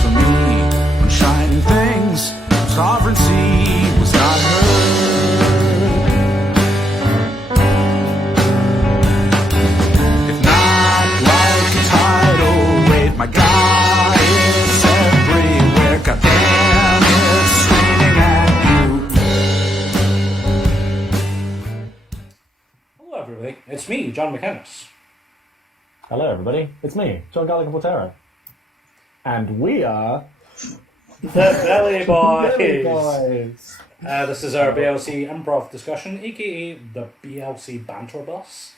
for me. When shining things, sovereignty was not heard. If not like a tidal wave, my God, it's everywhere. Goddamn, it's screaming at you. Hello everybody, it's me, John McInnes. Hello everybody, it's me, John Gallagher Portero. And we are... The Belly Boys! Belly Boys! This is our BLC improv discussion, aka the BLC Banter Bus,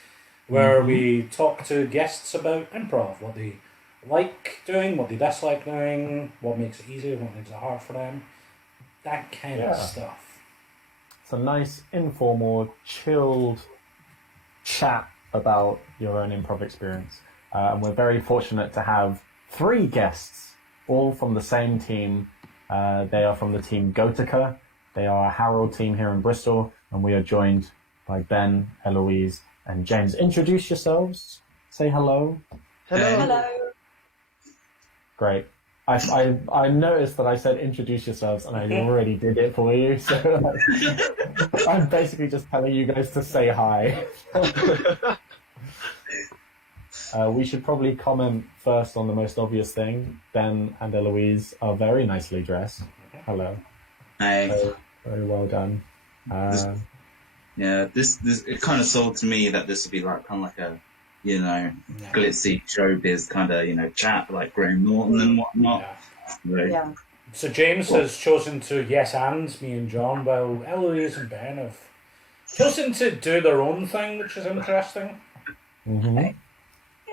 where we talk to guests about improv, what they like doing, what they dislike doing, what makes it easy, what makes it hard for them, that kind of stuff. It's a nice, informal, chilled chat about your own improv experience. And we're very fortunate to have 3 guests, all from the same team. They are from the team Goatika. They are a Harold team here in Bristol, and we are joined by Ben, Eloise, and James. Introduce yourselves. Say hello. Hello. Hello. Great. I noticed that I said introduce yourselves, and I already did it for you. So I'm basically just telling you guys to say hi. We should probably comment first on the most obvious thing. Ben and Eloise are very nicely dressed. Hello. Hey. Very well done. This it kind of sold to me that this would be like kind of like a, glitzy showbiz kind of, chat like Graham Norton and whatnot. Yeah. So James has chosen to yes and me and John, while Eloise and Ben have chosen to do their own thing, which is interesting. Mm-hmm.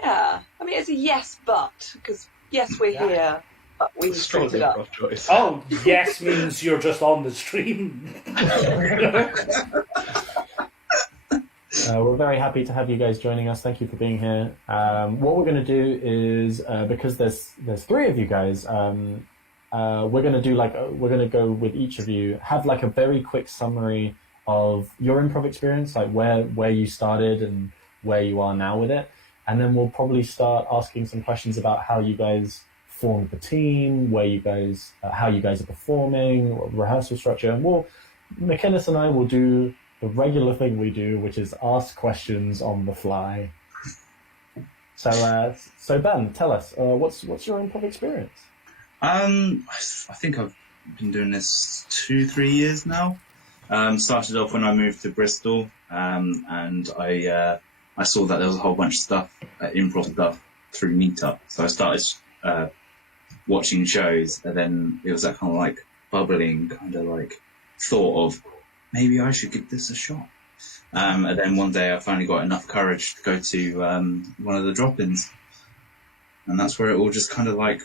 Yeah. I mean, it's a yes, but, because yes, we're here, but we screwed it up. Choice. Oh, yes means you're just on the stream. We're very happy to have you guys joining us. Thank you for being here. What we're going to do is, because there's 3 of you guys, we're going to do we're going to go with each of you, have like a very quick summary of your improv experience, like where you started and where you are now with it. And then we'll probably start asking some questions about how you guys formed the team, where you guys, how you guys are performing, what rehearsal structure. And McInnes and I will do the regular thing we do, which is ask questions on the fly. So Ben, tell us, what's your improv experience? I think I've been doing this 2-3 years now. Started off when I moved to Bristol, and I saw that there was a whole bunch of stuff, improv stuff, through Meetup. So I started watching shows, and then it was that kind of like bubbling kind of like thought of, maybe I should give this a shot. And then one day I finally got enough courage to go to one of the drop-ins. And that's where it all just kind of like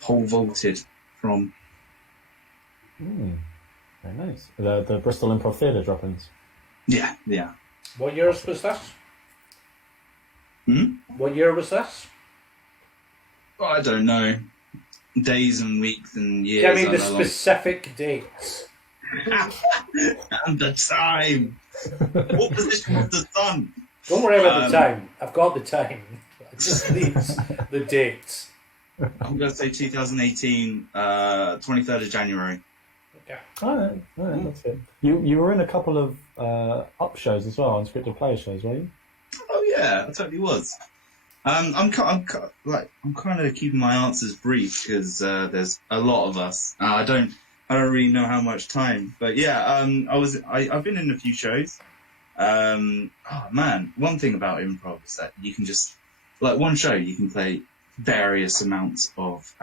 pole vaulted from. Very nice. The Bristol Improv Theatre drop-ins. Yeah. What years was this? Hmm? What year was this? I don't know. Days and weeks and years. Give me the specific dates. And the time. What position was the sun? Don't worry about the time. I've got the time. I just need the dates. I'm going to say 2018, 23rd of January. Okay. All right, that's good. You were in a couple of up shows as well, unscripted play shows, were you? Oh yeah, I totally was. I'm kind of keeping my answers brief because there's a lot of us. I don't really know how much time, but yeah, I've been in a few shows. Oh man, one thing about improv is that you can just, like one show, you can play various amounts of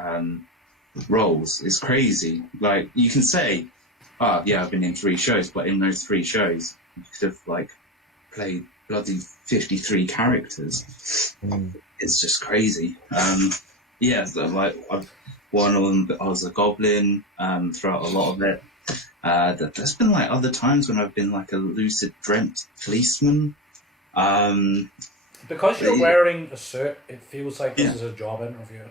roles. It's crazy. Like you can say, oh yeah, I've been in 3 shows, but in those 3 shows, you could have like played bloody 53 characters. It's just crazy. So like one of them, I was a goblin throughout a lot of it. There's been like other times when I've been like a lucid dreamt policeman. Because you're wearing a suit, it feels like this is a job interview.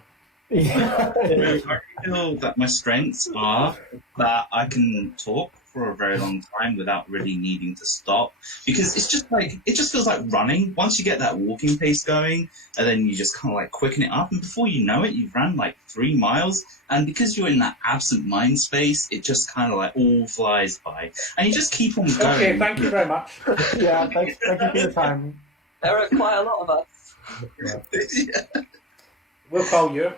Yeah. I feel that my strengths are that I can talk for a very long time without really needing to stop, because it's just like, it just feels like running. Once you get that walking pace going, and then you just kind of like quicken it up, and before you know it, you've ran like 3 miles, and because you're in that absent mind space, it just kind of like all flies by, and you just keep on going. Okay, thank you very much. Yeah, thank you for your time. There are quite a lot of us. Yeah. We'll call you.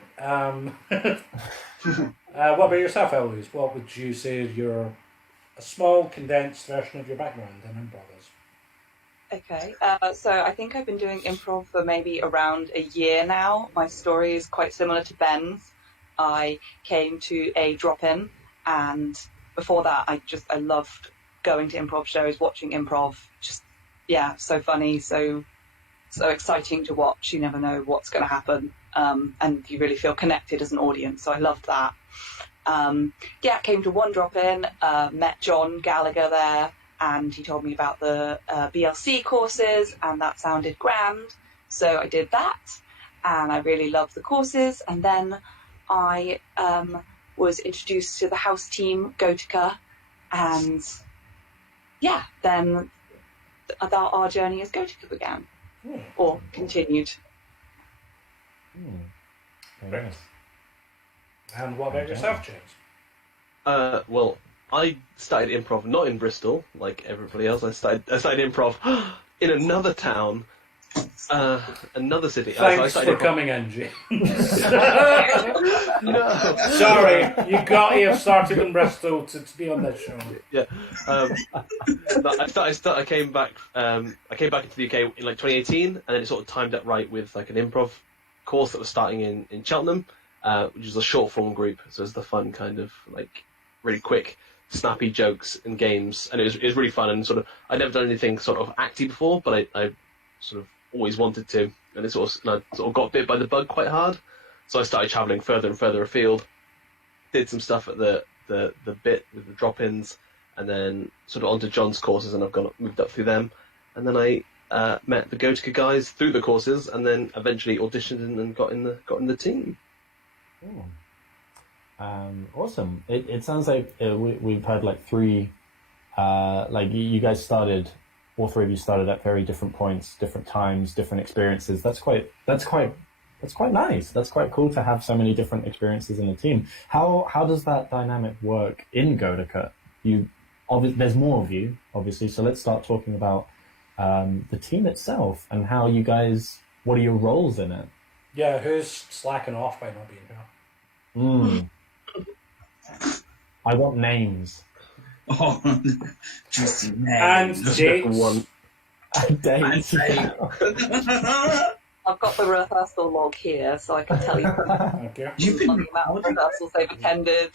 What about yourself, Eloise? What would you say your a small, condensed version of your background in improv is? Okay, so I think I've been doing improv for maybe around a year now. My story is quite similar to Ben's. I came to a drop-in, and before that, I loved going to improv shows, watching improv. Just, yeah, so funny, so exciting to watch. You never know what's going to happen, and you really feel connected as an audience. So I loved that. Came to one drop-in, met John Gallagher there, and he told me about the BLC courses, and that sounded grand. So I did that, and I really loved the courses. And then I was introduced to the house team, Goatika, and then our journey as Goatika began, or continued. Very nice. And what about yourself, James? Well, I started improv not in Bristol, like everybody else. I started improv in another town, another city. Thanks I for improv. coming in, James. No. Sorry, you got to have started in Bristol to be on this show. Yeah. I came back into the UK in like 2018, and then it sort of timed up right with like an improv course that was starting in Cheltenham, which is a short form group. So it's the fun kind of like really quick, snappy jokes and games, and it was really fun. And sort of I'd never done anything sort of acty before, but I sort of always wanted to, and I sort of got bit by the bug quite hard. So I started travelling further and further afield, did some stuff at the bit with the drop-ins, and then sort of onto John's courses, and I've moved up through them, and then I met the Goatika guys through the courses, and then eventually auditioned and got in the team. Cool. Awesome. It sounds like we've had like 3, like you guys started, all 3 of you started at very different points, different times, different experiences. That's quite nice. That's quite cool to have so many different experiences in the team. How does that dynamic work in Goatika? There's more of you, obviously. So let's start talking about the team itself and how you guys. What are your roles in it? Yeah, who's slacking off by not being here? I want names. Oh, juicy And names. dates. One. Dates. I've got the rehearsal log here, so I can tell you Okay. You've the been amount of rehearsals they've attended.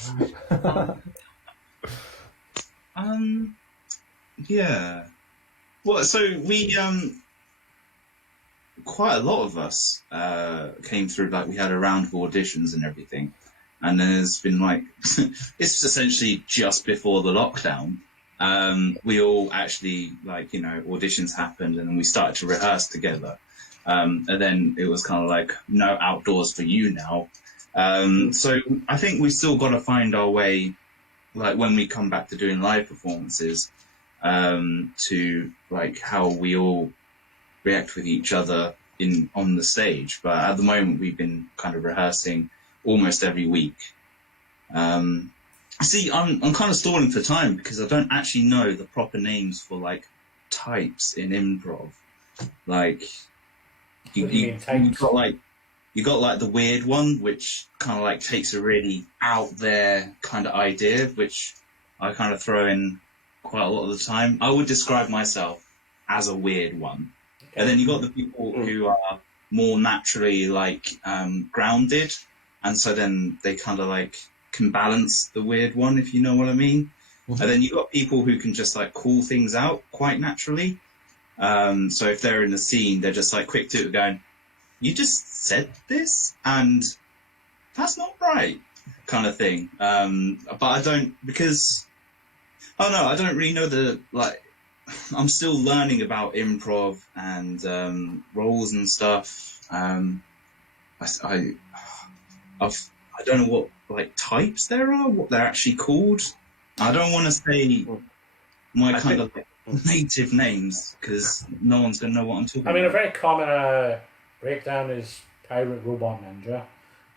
Yeah. Well, so we quite a lot of us came through. Like, we had a round of auditions and everything, and then it's been like it's essentially just before the lockdown. We all actually, like, auditions happened, and then we started to rehearse together. And then it was kind of like, no outdoors for you now. So I think we've still got to find our way, like when we come back to doing live performances, to like how we all react with each other on the stage. But at the moment, we've been kind of rehearsing almost every week. See, I'm kind of stalling for time because I don't actually know the proper names for like types in improv. Like, you got like the weird one, which kind of like takes a really out there kind of idea, which I kind of throw in quite a lot of the time. I would describe myself as a weird one. Okay. And then you got the people who are more naturally like grounded, and so then they kind of like can balance the weird one, if you know what I mean. Mm-hmm. And then you got people who can just like call things out quite naturally. So if they're in the scene, they're just like quick to it, going, "You just said this, and that's not right," kind of thing. But I don't, because I don't really know I'm still learning about improv and roles and stuff. I don't know what like types there are, what they're actually called. I don't want to say my kind of native names because no one's going to know what I'm talking about. I mean, a very common breakdown is Pirate Robot Ninja.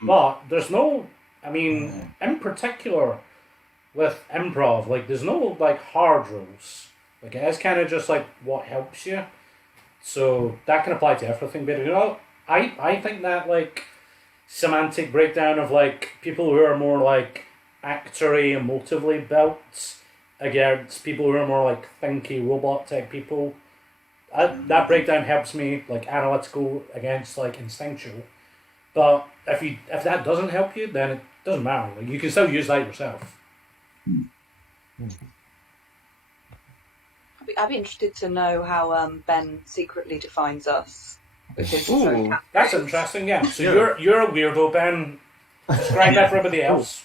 But there's no, I mean, in particular with improv, like, there's no, like, hard rules. Like, it is kind of just, like, what helps you. So that can apply to everything. But, you know, I think that, like, semantic breakdown of, like, people who are more, like, actory, emotively built against people who are more, like, thinky, robot-type people, that breakdown helps me, like, analytical against, like, instinctual. But if that doesn't help you, then it doesn't matter. Like, you can still use that yourself. I'd be interested to know how Ben secretly defines us. Because Ooh, that's interesting. Yeah. So you're a weirdo, Ben. Describe that for everybody else.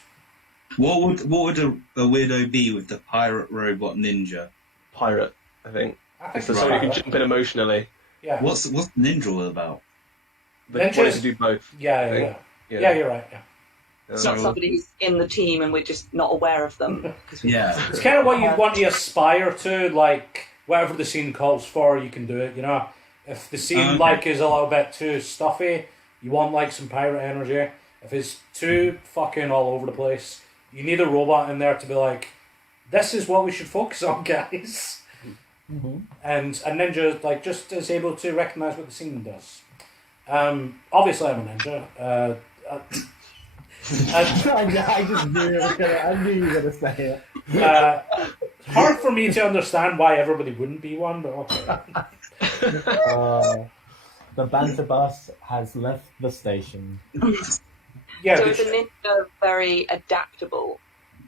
What would a weirdo be with the pirate robot ninja? pirate, I think. It's So someone who can jump in emotionally. Yeah. What's ninja all about? But Ninjas- wanting to do both. Yeah, Yeah. you're right. Yeah. It's not somebody who's in the team and we're just not aware of them. Yeah. It's kind of what you want to aspire to, like, whatever the scene calls for, you can do it, you know? If the scene, like, is a little bit too stuffy, you want, like, some pirate energy. If it's too fucking all over the place, you need a robot in there to be like, this is what we should focus on, guys. Mm-hmm. And a ninja, like, just is able to recognise what the scene does. Obviously, I'm a ninja. I just knew you were going to say it. Hard for me to understand why everybody wouldn't be one, but okay. The Banter Bus has left the station. Yeah, So is a ninja very adaptable?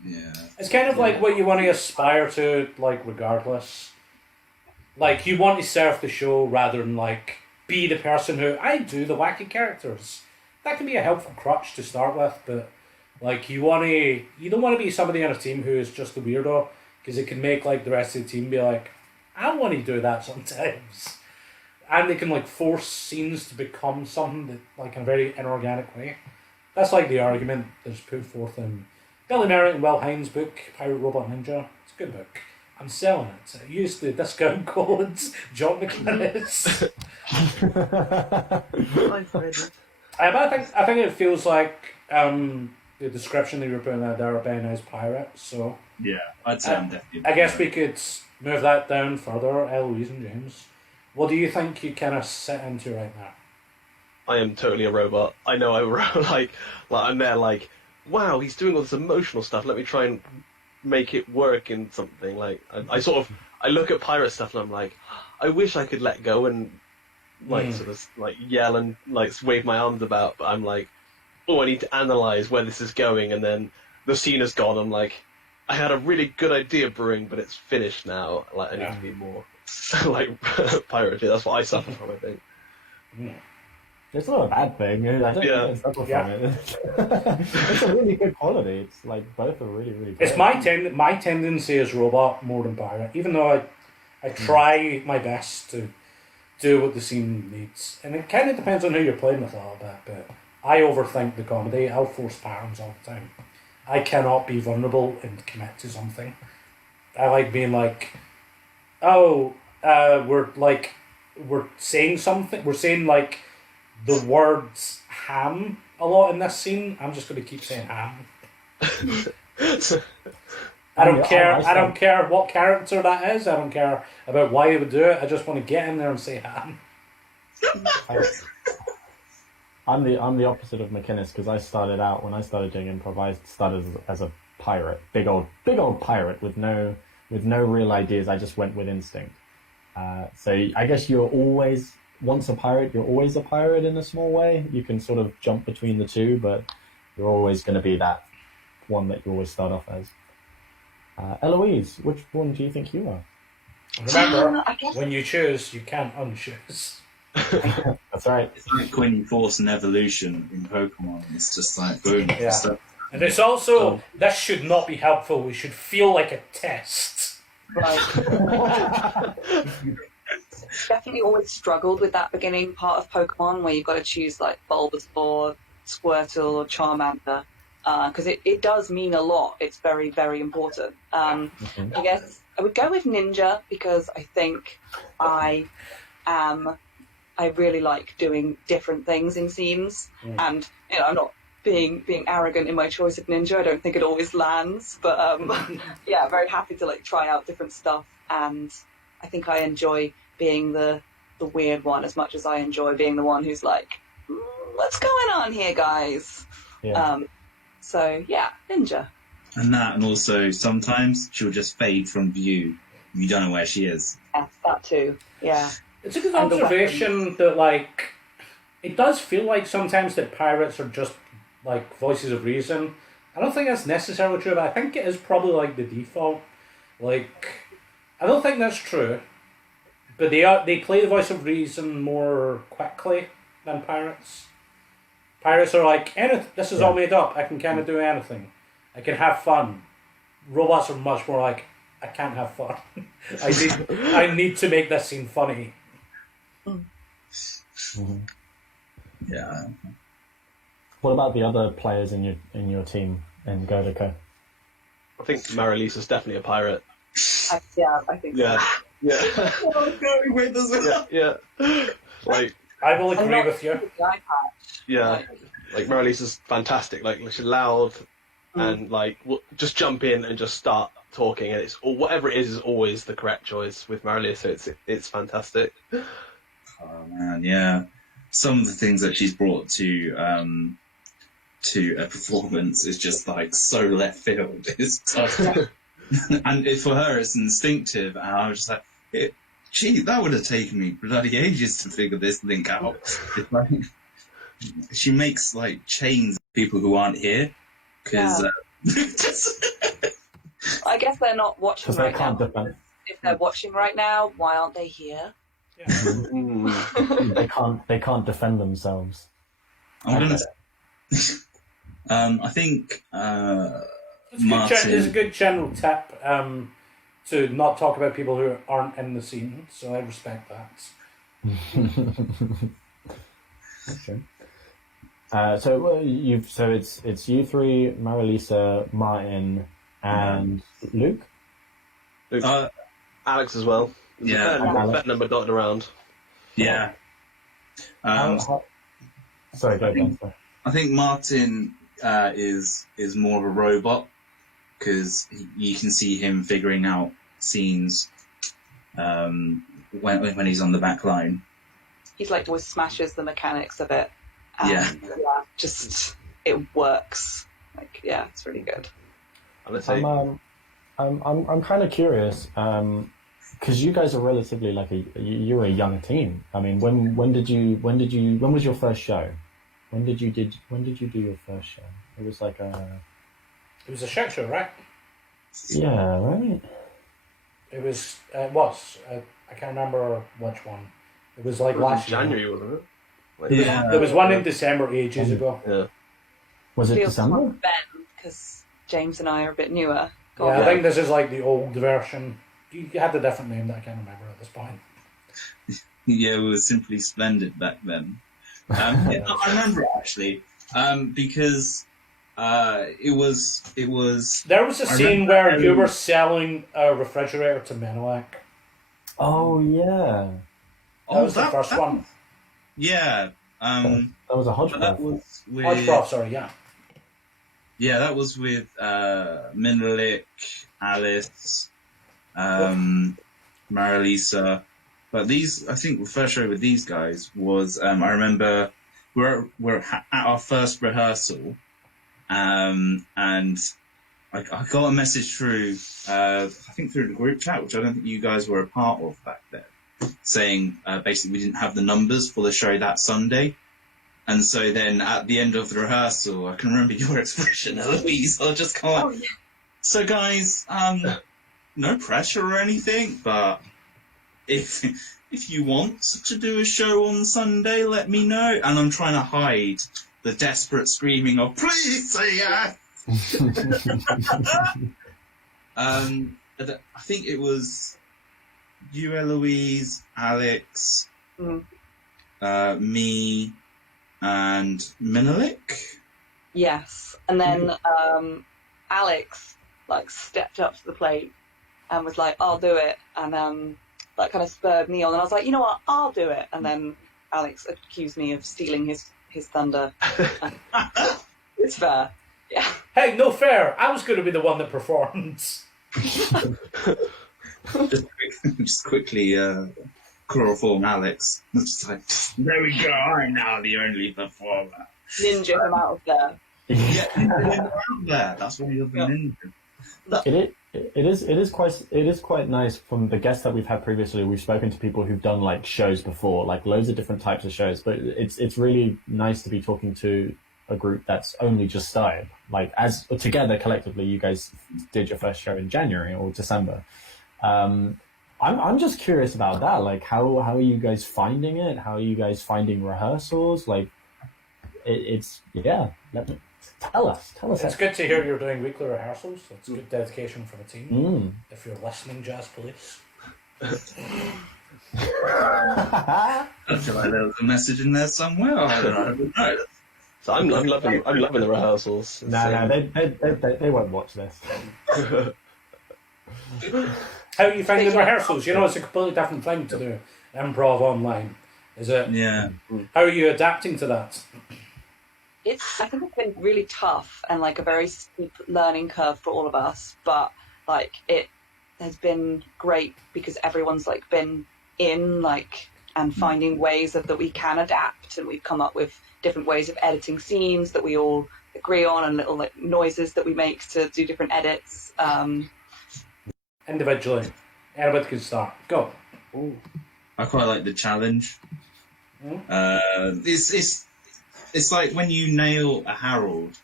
Yeah. it's kind of like what you want to aspire to, like, regardless. Like, you want to serve the show rather than, like, be the person who, I do the wacky characters. That can be a helpful crutch to start with, but, like, you don't want to be somebody on a team who is just a weirdo, because it can make, like, the rest of the team be like, I want to do that sometimes. And they can, like, force scenes to become something that, like, in a very inorganic way. That's, like, the argument that's put forth in Billy Merritt and Will Hines' book, Pirate Robot Ninja. It's a good book. I'm selling it. I used the discount code John McInnes. But I think it feels like the description that you were putting out there, Ben, is pirate. So Yeah, I'd say I'm definitely. I guess we could move that down further. Eloise and James, what do you think you kind of sit into right now? I am totally a robot. I know like I'm there like, wow, he's doing all this emotional stuff. Let me try and make it work in something. Like I look at pirate stuff and I'm like, I wish I could let go and like sort of like yell and like wave my arms about, but I'm like, oh, I need to analyze where this is going, and then the scene is gone. I'm like, I had a really good idea brewing, but it's finished now. Like I need to be more like piratey. That's what I suffer from, I think. It's not a bad thing. I don't think it's suffer from it. It's a really good quality. It's like both are really, really good. It's my tendency is robot more than pirate, even though I try my best to do what the scene needs, and it kind of depends on who you're playing with a little bit. But I overthink the comedy. I'll force patterns all the time. I cannot be vulnerable and commit to something. I like being like, we're saying something. We're saying like the words ham a lot in this scene. I'm just going to keep saying ham. I don't care what character that is. I don't care about why they would do it. I just want to get in there and say ham. I'm the opposite of McInnes because I started out when I started doing improv. I started as a pirate, big old pirate with no real ideas. I just went with instinct. So I guess you're always once a pirate. You're always a pirate in a small way. You can sort of jump between the two, but you're always going to be that one that you always start off as. Eloise, which one do you think you are? Remember, when you choose, you can't unchoose. That's right. It's like when you force an evolution in Pokemon. It's just like boom. Yeah. So, And it's also, this should not be helpful. We should feel like a test. Right. Definitely always struggled with that beginning part of Pokemon where you've got to choose like Bulbasaur, Squirtle, or Charmander. because it does mean a lot. It's very, very important. I guess I would go with ninja because I think I really like doing different things in scenes, and I'm not being arrogant in my choice of ninja. I don't think it always lands, but yeah, very happy to like try out different stuff, and I think I enjoy being the weird one as much as I enjoy being the one who's like, what's going on here, guys? Yeah. So yeah, ninja. And also sometimes she'll just fade from view. You don't know where she is. Yeah, that too. Yeah. It's a good observation that, like, it does feel like sometimes that pirates are just, like, voices of reason. I don't think that's necessarily true, but I think it is probably, like, the default. Like, I don't think that's true, but they play the voice of reason more quickly than pirates. Pirates are like, this is all made up, I can kind of do anything. I can have fun. Robots are much more like, I can't have fun. I need to make this scene funny. Yeah. What about the other players in your team in Goatika? I think Marilise is definitely a pirate. I think Yeah. so. Yeah. Going with as well. Yeah. Like, I will agree with you. yeah. Like, Marilise is fantastic. Like, she's loud and, like, just jump in and just start talking, and it's, or whatever it is always the correct choice with Marilise, so it's fantastic. Oh man, yeah. Some of the things that she's brought to a performance is just like so left field. It's tough. And for her, it's instinctive. And I was just like, that would have taken me bloody ages to figure this link out. It's like, she makes like chains of people who aren't here because. I guess they're not watching Because they right can't now. defend. If they're watching right now, why aren't they here? They can't defend themselves. I'm gonna. I think Martin. It's a good general tip to not talk about people who aren't in the scene, so I respect that. Okay. So it's you three, Marilisa, Martin, and Luke. Alex as well. There's a fair number dotted around. Yeah. Sorry, go again. I think Martin is more of a robot because you can see him figuring out scenes when he's on the back line. He's like always smashes the mechanics of it. Just it works. Like it's really good. I'm kind of curious because you guys are relatively like you're a young team. I mean, when was your first show? When did you do your first show? It was like a shit show, right? Yeah, right. It was. I can't remember which one. It was like last January, year. wasn't it? There was one in December ages ago. Yeah. Was it Feels December? like Ben, because James and I are a bit newer. I think this is like the old version. You had a different name that I can't remember at this point. Yeah, we were simply splendid back then. I remember it actually because it was. There was a scene where you were selling a refrigerator to Menelek. Oh yeah. That was the first one. Yeah. That was a Hodgepodge. That was with. Hodgepodge, sorry, yeah. Yeah, that was with Menelik, Alice, Marilisa. But I think the first show with these guys was, I remember we're at our first rehearsal, and I got a message through, I think through the group chat, which I don't think you guys were a part of back then, saying basically we didn't have the numbers for the show that Sunday. And so then at the end of the rehearsal, I can remember your expression, Eloise. I'll just come on. So guys, no pressure or anything, but if you want to do a show on Sunday, let me know. And I'm trying to hide the desperate screaming of, please say yes! I think it was you, Eloise, Alex, me, and Menelik. Yes. And then Alex like stepped up to the plate and was like, I'll do it. And that kind of spurred me on. And I was like, you know what, I'll do it. And then Alex accused me of stealing his thunder. It's fair. Yeah. Hey, no fair. I was going to be the one that performed. Just quickly chloroform Alex. It's like, there we go, I'm now the only performer. Ninja him out of there. Yeah, out there. That's what you're being into. It is quite nice from the guests that we've had previously. We've spoken to people who've done like shows before, like loads of different types of shows, but it's really nice to be talking to a group that's only just started. Like as together collectively, you guys did your first show in January or December. I'm just curious about that. Like how are you guys finding it? How are you guys finding rehearsals? Like tell us. It's good to hear you're doing weekly rehearsals. It's good dedication for the team. If you're listening, Jazz Police. I feel like there was a message in there somewhere. I don't know. So I'm loving the rehearsals. No, they won't watch this. How are you finding the rehearsals? You know, it's a completely different thing to do improv online. Is it? Yeah. How are you adapting to that? I think it's been really tough and like a very steep learning curve for all of us, but like it has been great because everyone's like been in like and finding ways that we can adapt, and we've come up with different ways of editing scenes that we all agree on, and little like noises that we make to do different edits. Individually, anybody can start. Go. Ooh. I quite like the challenge. It's like when you nail a Harold,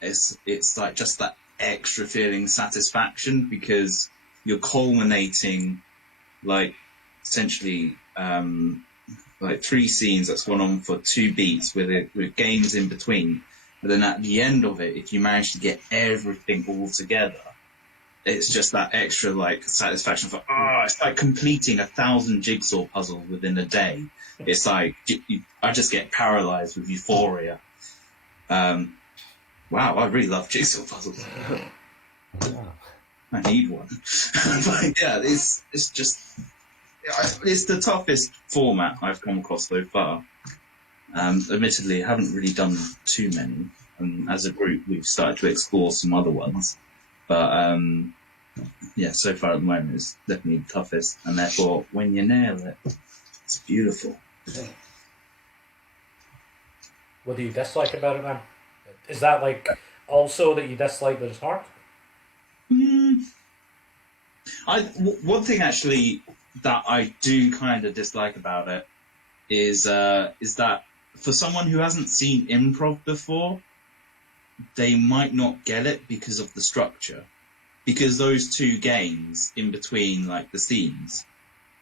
it's like just that extra feeling satisfaction because you're culminating like essentially like 3 scenes that's gone on for 2 beats with games in between. But then at the end of it, if you manage to get everything all together, it's just that extra like satisfaction for it's like completing 1,000 jigsaw puzzles within a day. It's like I just get paralyzed with euphoria. Wow, I really love jigsaw puzzles. I need one. But yeah, it's the toughest format I've come across so far. Admittedly, I haven't really done too many, and as a group, we've started to explore some other ones. But yeah, so far at the moment, it's definitely the toughest, and therefore, when you nail it, it's beautiful. What do you dislike about it, man? Is that like also that you dislike that it's hard? One thing actually that I do kind of dislike about it is that for someone who hasn't seen improv before, they might not get it because of the structure. Because those 2 games in between, like the scenes,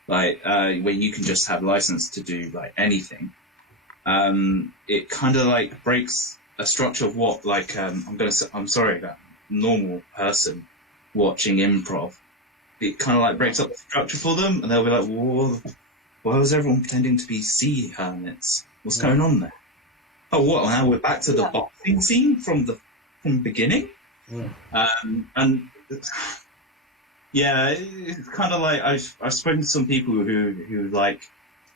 like when you can just have license to do like anything, it kind of like breaks a structure of what like I'm sorry, that normal person watching improv. It kind of like breaks up the structure for them, and they'll be like, "Whoa, why was everyone pretending to be sea hermits? What's going on there? Oh, what? Now we're back to the boxing scene from the beginning." And yeah, it's kind of like I've spoken to some people who like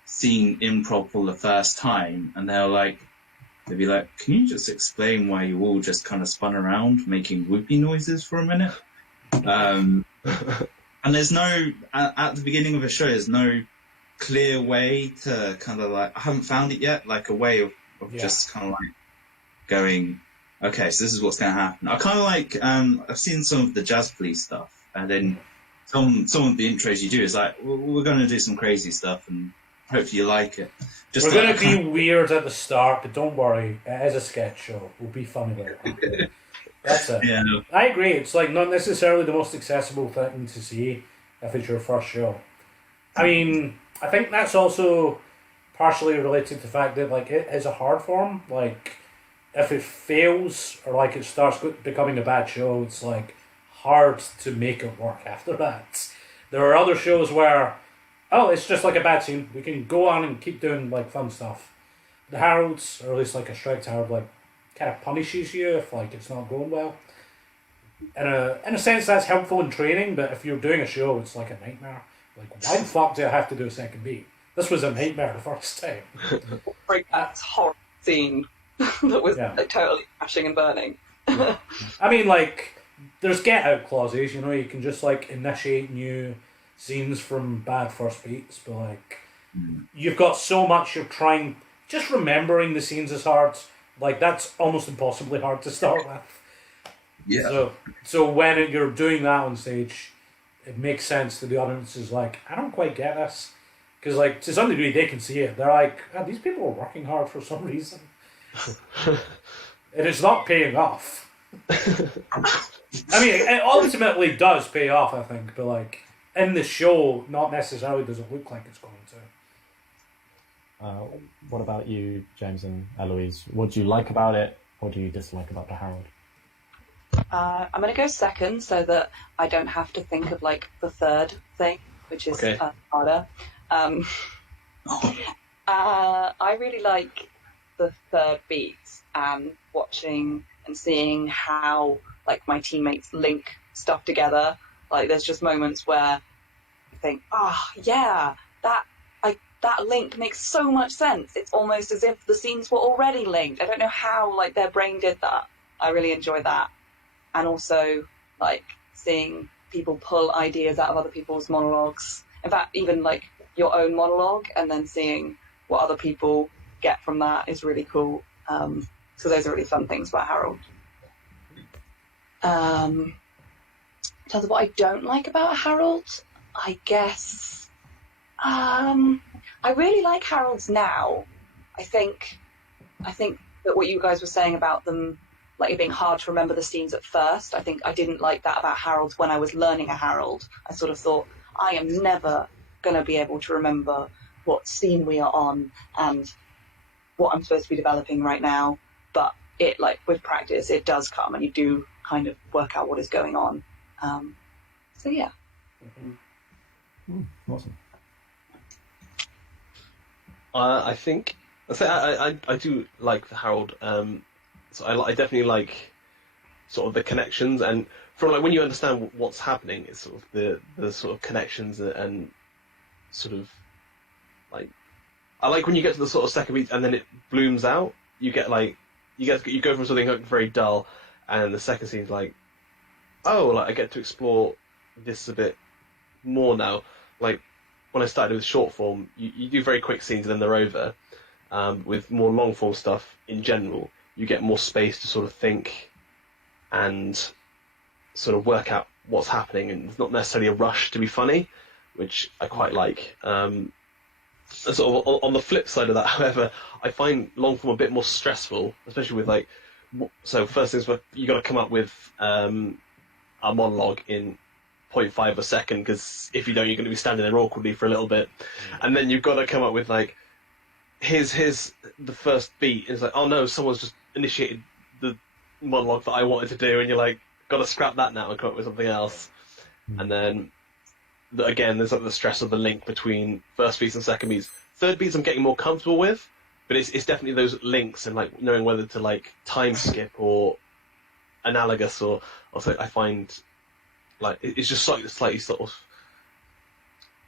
seen improv for the first time, and they'd be like, "Can you just explain why you all just kind of spun around making whoopee noises for a minute?" And there's no at the beginning of a show, there's no clear way to kind of like, I haven't found it yet, like a way of just kind of like going, okay, so this is what's going to happen. I kind of like, I've seen some of the Jazz Police stuff, and then some of the intros you do is like, we're going to do some crazy stuff, and hopefully you like it. We're going to be weird at the start, but don't worry, it is a sketch show. We'll be funny with it. That's it. Yeah. I agree. It's like not necessarily the most accessible thing to see if it's your first show. I mean, I think that's also partially related to the fact that like it is a hard form. Like if it fails or like it starts becoming a bad show, it's like hard to make it work after that. There are other shows where it's just like a bad scene. We can go on and keep doing like fun stuff. The Harolds, or at least like a Strike Harold, like kind of punishes you if like it's not going well. In a sense, that's helpful in training, but if you're doing a show, it's like a nightmare. Like, why the fuck do I have to do a second beat? This was a nightmare the first time. Break that horrible scene that was like, totally crashing and burning. I mean, like, there's get out clauses, you know, you can just like initiate new scenes from bad first beats, but like, you've got so much you're trying, just remembering the scenes is hard. Like, that's almost impossibly hard to start with. Yeah. So when you're doing that on stage, it makes sense to the audience is like, I don't quite get this. Because, like, to some degree, they can see it. They're like, oh, these people are working hard for some reason. And it's not paying off. I mean, it ultimately does pay off, I think. But, like, in the show, not necessarily does it look like it's going to. What about you, James and Eloise? What do you like about it? What do you dislike about the Harold? I'm going to go second so that I don't have to think of like the third thing, which is harder. I really like the third beats and watching and seeing how like my teammates link stuff together. Like there's just moments where I think, yeah, that link makes so much sense. It's almost as if the scenes were already linked. I don't know how like their brain did that. I really enjoy that. And also, like, seeing people pull ideas out of other people's monologues. In fact, even, like, your own monologue and then seeing what other people get from that is really cool. So those are really fun things about Harold. In terms of what I don't like about Harold, I guess... I really like Harold's now. I think that what you guys were saying about them... like it being hard to remember the scenes at first. I think I didn't like that about Harold when I was learning a Harold. I sort of thought, I am never going to be able to remember what scene we are on and what I'm supposed to be developing right now. But it, like, with practice, it does come and you do kind of work out what is going on. So, yeah. Awesome. I think I do like the Harold. So I definitely like sort of the connections, and from like when you understand what's happening, it's sort of the sort of connections and sort of like I like when you get to the sort of second beat and then it blooms out. You go from something like very dull, and the second scene's like, oh, like I get to explore this a bit more now. Like when I started with short form, you do very quick scenes and then they're over. With more long form stuff in general, you get more space to sort of think and sort of work out what's happening, and it's not necessarily a rush to be funny, which I quite like. And sort of on the flip side of that, however, I find long form a bit more stressful, especially with like. So first things, you got to come up with a monologue in 0.5 a second, because if you don't, you're going to be standing there awkwardly for a little bit, and then you've got to come up with like. Here's the first beat. It's like, oh no, someone's just initiated the monologue that I wanted to do, and you're like, got to scrap that now and come up with something else. And then, again, there's like the stress of the link between first beats and second beats. Third beats I'm getting more comfortable with, but it's definitely those links and like knowing whether to like time skip or analogous or so. I find like it's just slightly sort of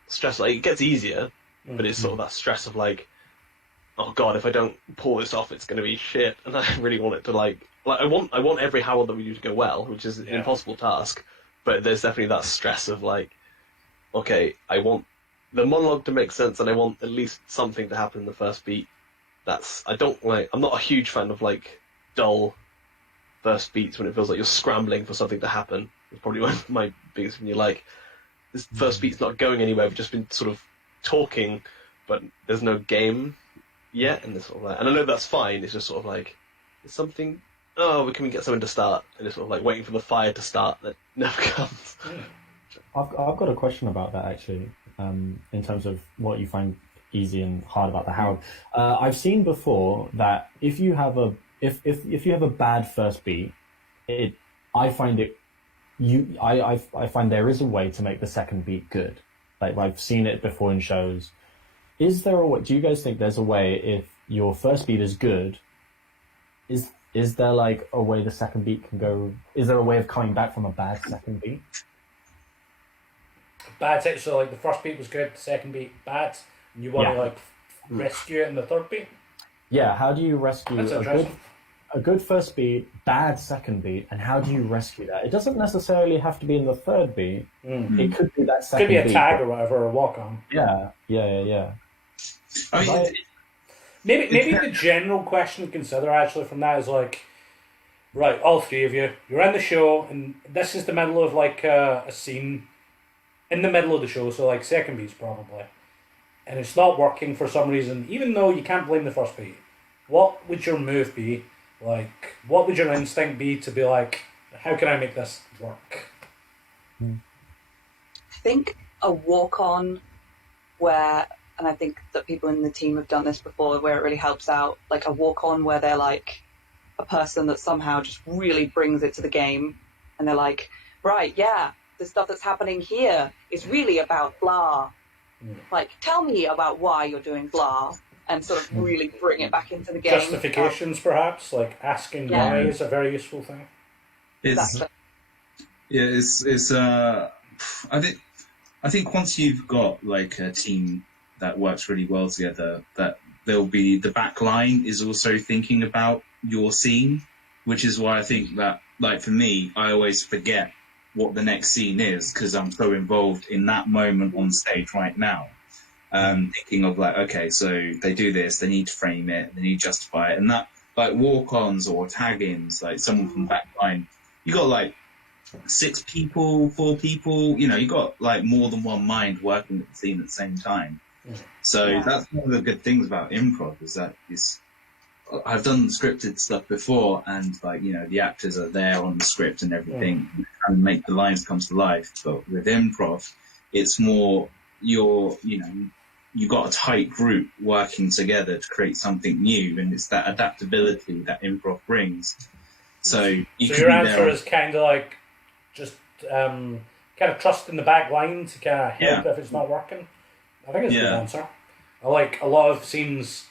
stress. Like it gets easier, but it's sort of that stress of like, oh god, if I don't pull this off, it's going to be shit. And I really want it to like I want every Harold that we do to go well, which is an impossible task. But there's definitely that stress of like, okay, I want the monologue to make sense, and I want at least something to happen in the first beat. I'm not a huge fan of like dull first beats when it feels like you're scrambling for something to happen. It's probably one of my biggest when you're like, this first beat's not going anywhere. We've just been sort of talking, but there's no game yet, and it's sort of like, and I know that's fine. It's just sort of like, it's something. Oh, can we get something to start? And it's sort of like waiting for the fire to start that never comes. I've got a question about that actually. In terms of what you find easy and hard about the Harold, I've seen before that if you have a bad first beat, I find there is a way to make the second beat good. Like I've seen it before in shows. Is there a way? Do you guys think there's a way if your first beat is good? is there like a way the second beat can go? Is there a way of coming back from a bad second beat? Bad it, so like the first beat was good, the second beat bad, and you want to like rescue it in the third beat. Yeah, how do you rescue That's a good first beat, bad second beat, and how do you rescue that? It doesn't necessarily have to be in the third beat. It could be that second beat. Could be a tag or whatever, or a walk on. Yeah. I mean, Maybe the general question to consider actually from that is like, right, all three of you, you're in the show, and this is the middle of like a scene in the middle of the show, so like second beats probably, and it's not working for some reason, even though you can't blame the first beat. What would your move be? Like, what would your instinct be to be like, how can I make this work? I think a walk-on where, and I think that people in the team have done this before, where it really helps out, like a walk-on where they're like a person that somehow just really brings it to the game, and they're like, right, yeah, the stuff that's happening here is really about blah. Like, tell me about why you're doing blah, and sort of really bring it back into the game. Justifications, perhaps, like asking why is a very useful thing. Exactly. I think once you've got like a team that works really well together, that there'll be the back line is also thinking about your scene, which is why I think that, like for me, I always forget what the next scene is because I'm so involved in that moment on stage right now. Thinking of like, okay, so they do this, they need to frame it, they need to justify it, and that like walk-ons or tag-ins, like someone from back line, you got like 6 people, 4 people, you know, you got like more than one mind working at the scene at the same time. So that's one of the good things about improv is that I've done scripted stuff before, and like, you know, the actors are there on the script and everything and make the lines come to life. But with improv, it's more you got a tight group working together to create something new, and it's that adaptability that improv brings. So your answer is kind of like just kind of trust in the back line to kind of help if it's not working. I think it's a good answer. I like a lot of scenes.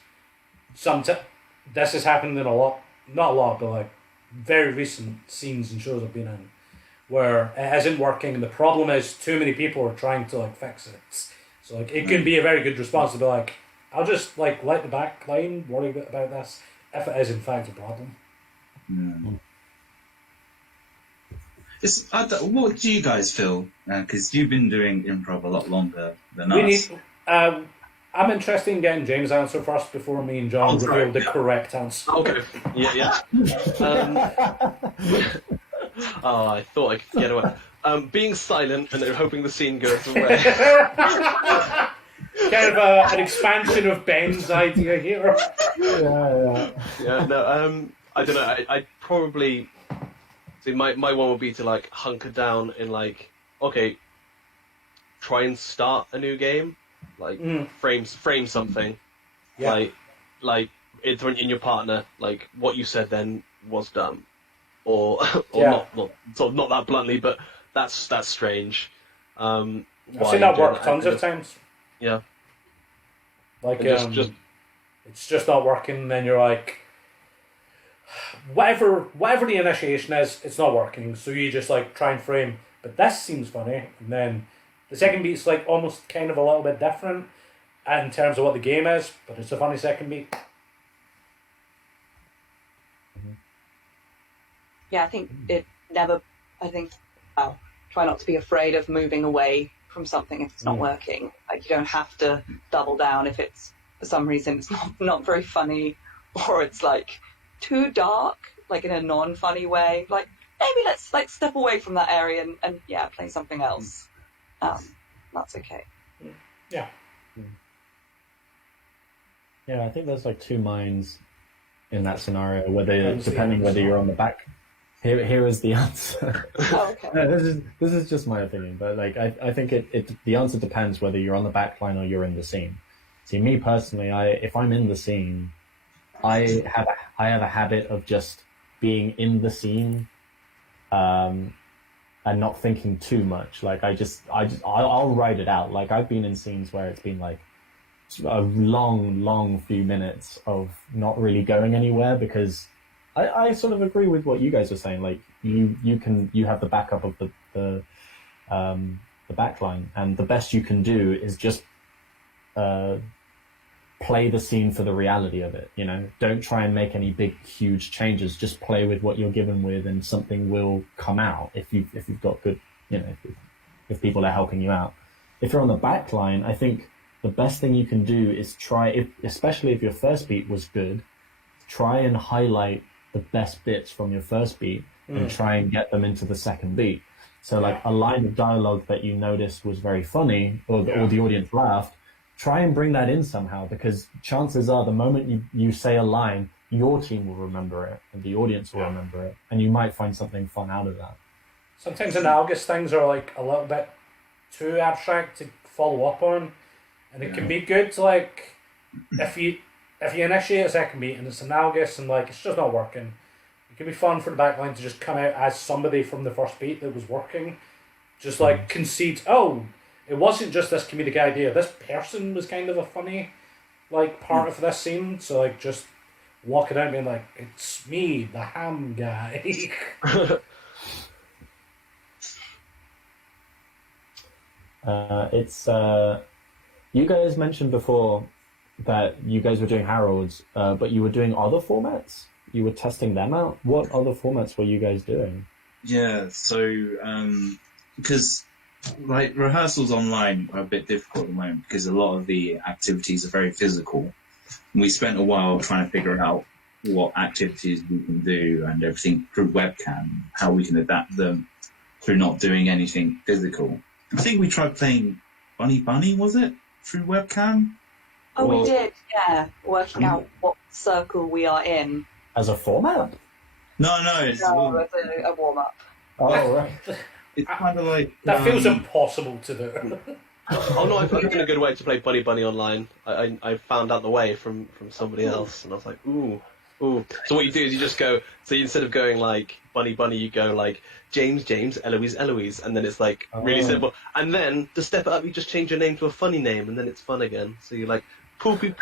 This has happened in not a lot, but like very recent scenes and shows I've been in, where it isn't working, and the problem is too many people are trying to like fix it. So like it can be a very good response to be like, I'll just like let the back line worry about this if it is in fact a problem. What do you guys feel? Because you've been doing improv a lot longer than us. I'm interested in getting James' answer first before me and John reveal the correct answer. Okay. Yeah. I thought I could get away. Being silent and hoping the scene goes away. Kind of an expansion of Ben's idea here. Yeah. No. I don't know. I probably. See, my one would be to like hunker down and like, okay, try and start a new game, like frame something, like it's in your partner, like what you said then was dumb, or not that bluntly, but that's strange. I've seen that work tons of times. Yeah, like it's just not working, and then you're like, whatever the initiation is, it's not working, so you just like try and frame, but this seems funny, and then the second beat's like almost kind of a little bit different in terms of what the game is, but it's a funny second beat. Yeah, I think try not to be afraid of moving away from something if it's not working. Like, you don't have to double down if it's, for some reason, it's not very funny, or it's like too dark, like in a non-funny way. Like, maybe let's like step away from that area and play something else. That's okay. Yeah. Yeah, I think there's like two minds in that scenario, depending whether you're on the back. Here is the answer. Oh, okay. No, this is just my opinion, but like I think the answer depends whether you're on the back line or you're in the scene. See, me personally, if I'm in the scene, I have a habit of just being in the scene, and not thinking too much. Like I'll write it out. Like I've been in scenes where it's been like a long few minutes of not really going anywhere because I sort of agree with what you guys are saying. Like you have the backup of the back line, and the best you can do is just play the scene for the reality of it. Don't try and make any big huge changes. Just play with what you're given with, and something will come out if you've got good, if people are helping you out. If you're on the back line, I think the best thing you can do is try, especially if your first beat was good, try and highlight the best bits from your first beat and try and get them into the second beat. So like a line of dialogue that you noticed was very funny, or the audience laughed, try and bring that in somehow, because chances are the moment you say a line, your team will remember it and the audience will remember it, and you might find something fun out of that. Sometimes analogous things are like a little bit too abstract to follow up on, and it can be good to like if you initiate a second beat and it's analogous and like it's just not working, it can be fun for the backline to just come out as somebody from the first beat that was working, just like concede, oh, it wasn't just this comedic idea, this person was kind of a funny like part of this scene, so like just walk it out being like, it's me, the ham guy. You guys mentioned before that you guys were doing Harold's, but you were doing other formats? You were testing them out? What other formats were you guys doing? Yeah, so, because, like, rehearsals online are a bit difficult at the moment because a lot of the activities are very physical. And we spent a while trying to figure out what activities we can do and everything through webcam, how we can adapt them through not doing anything physical. I think we tried playing Bunny, was it? Through webcam? Oh, we did, yeah. Working out what circle we are in. As a format? No, it's as a warm-up. Oh, right. It's kind of like... That feels impossible to do. Oh no, I've been a good way to play Bunny online. I found out the way from somebody else, and I was like, ooh. So what you do is you just go, so instead of going like Bunny, you go like James, Eloise, and then it's like really simple. And then to step it up, you just change your name to a funny name, and then it's fun again. So you're like, Poopy.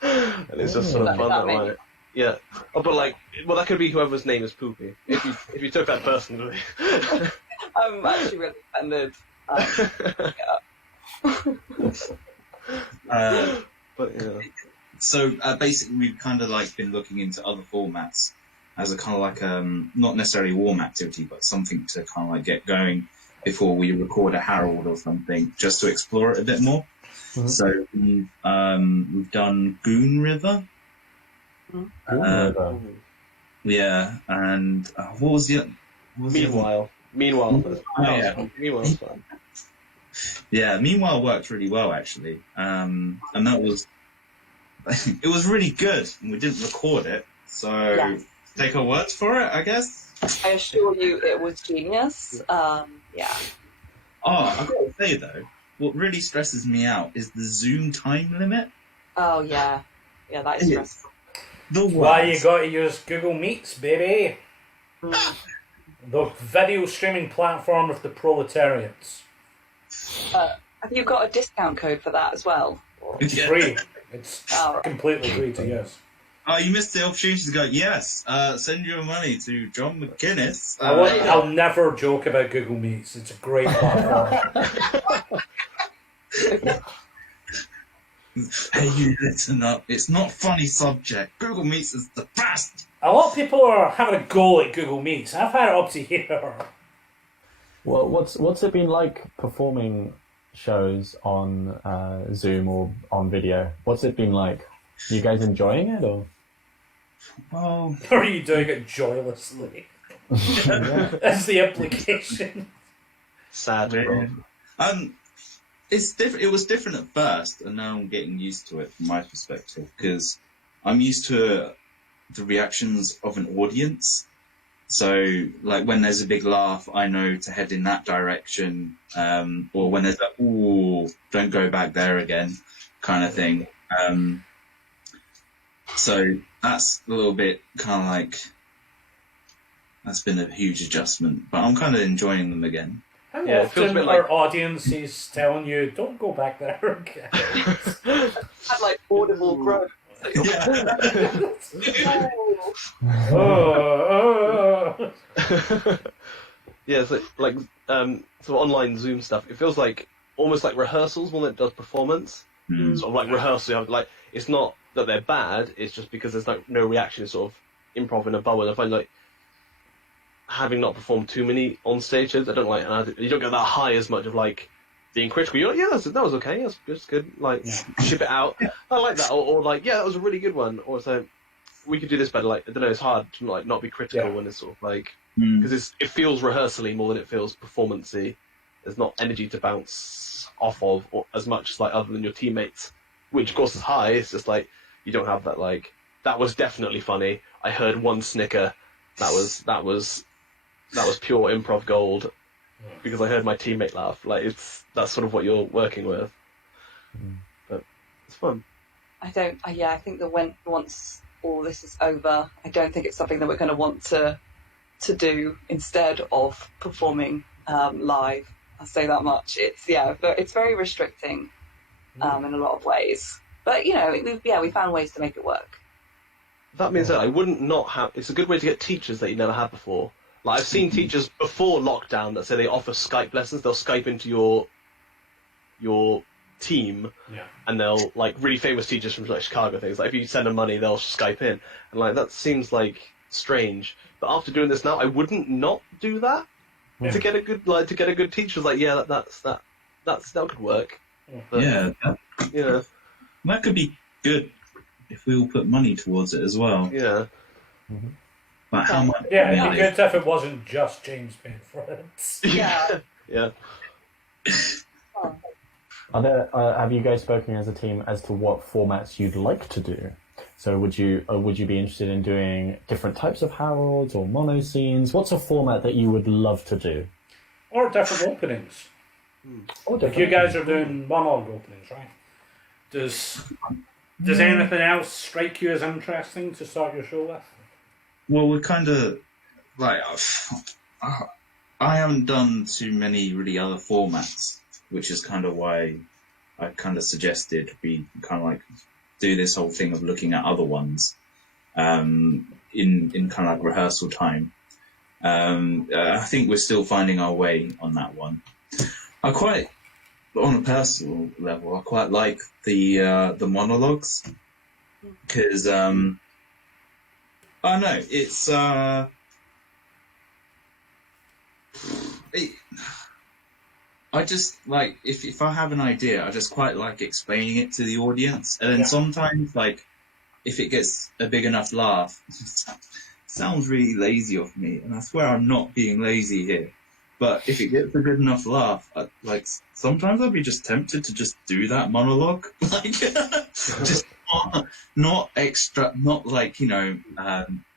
And it's just sort of fun that way. Yeah. Oh, but like, well, that could be whoever's name is Poopy. If you took that personally. I'm actually really offended. But yeah. So basically, we've kind of like been looking into other formats as a kind of like not necessarily a warm activity, but something to kind of like get going before we record a Harold or something, just to explore it a bit more. Mm-hmm. So we've done Goon River. Yeah, and what was the? Meanwhile. Meanwhile's fun. Yeah, Meanwhile worked really well actually, and that was. It was really good, and we didn't record it, so take our words for it, I guess. I assure you, it was genius. Yeah. Oh, I've got to say though, what really stresses me out is the Zoom time limit. Oh yeah, that is stressful. Why you got to use Google Meets, baby? The video streaming platform of the proletariats. Have you got a discount code for that as well? It's free. It's completely free to use. Oh, you missed the opportunity to go, yes, send your money to John McInnes. I'll never joke about Google Meets. It's a great platform. Hey, you listen up. It's not funny subject. Google Meets is the best. A lot of people are having a go at Google Meets. I've had it up to here. Well, what's it been like performing shows on Zoom or on video? What's it been like? You guys enjoying it, or? Well, or are you doing it joylessly? That's the implication. Sad, bro. It's different. It was different at first, and now I'm getting used to it from my perspective because I'm used to the reactions of an audience. So, like, when there's a big laugh, I know to head in that direction, or when there's a, ooh, don't go back there again, kind of thing. So that's a little bit kind of like, that's been a huge adjustment, but I'm kind of enjoying them again. How often our audience is telling you, don't go back there again? Had like audible growth. Oh. Yeah, it's like sort of online Zoom stuff. It feels like almost like rehearsals more than it does performance. Sort of like rehearsal. You have, like, it's not that they're bad. It's just because there's like no reaction. It's sort of improv in a bubble. And I find like having not performed too many on stages, I don't like. And you don't get that high as much of like being critical. You're like, yeah, that was okay. That's good. Like, ship it out. I like that. Or like, yeah, that was a really good one. Or so we could do this better. Like, I don't know. It's hard to like not be critical when it's sort of like. Because it feels rehearsally more than it feels performancey. There's not energy to bounce off of or as much as like other than your teammates, which of course is high. It's just like you don't have that like that was definitely funny. I heard one snicker. That was pure improv gold because I heard my teammate laugh. Like that's sort of what you're working with. But it's fun. I think that once all this is over, I don't think it's something that we're going to want to do instead of performing live. I'll say that much. It's very restricting in a lot of ways. But we found ways to make it work. That means that I wouldn't not have. It's a good way to get teachers that you never had before. Like I've seen teachers before lockdown that say they offer Skype lessons. They'll Skype into your team, and they'll like really famous teachers from like Chicago things. Like if you send them money, they'll Skype in, and like that seems like strange. But after doing this now, I wouldn't not do that to get a good teacher. Like that could work. But, that could be good if we all put money towards it as well. Yeah. But how much? Yeah, it'd be good if it wasn't just James paying for it. Yeah. Yeah. Have you guys spoken as a team as to what formats you'd like to do? So would you be interested in doing different types of heralds or mono scenes? What's a format that you would love to do? Or different openings. If you guys are doing monologue openings, right? Does anything else strike you as interesting to start your show with? Well, we're kind of like I haven't done too many really other formats, which is kind of why I kind of suggested we kind of like do this whole thing of looking at other ones in kind of like rehearsal time. I think we're still finding our way on that one. On a personal level, I quite like the monologues because I don't know, it's I just like if I have an idea, I just quite like explaining it to the audience, and then sometimes like if it gets a big enough laugh, sounds really lazy of me, and I swear I'm not being lazy here. But if it gets a good enough laugh, like sometimes I'll be just tempted to just do that monologue, like just not extra, not like do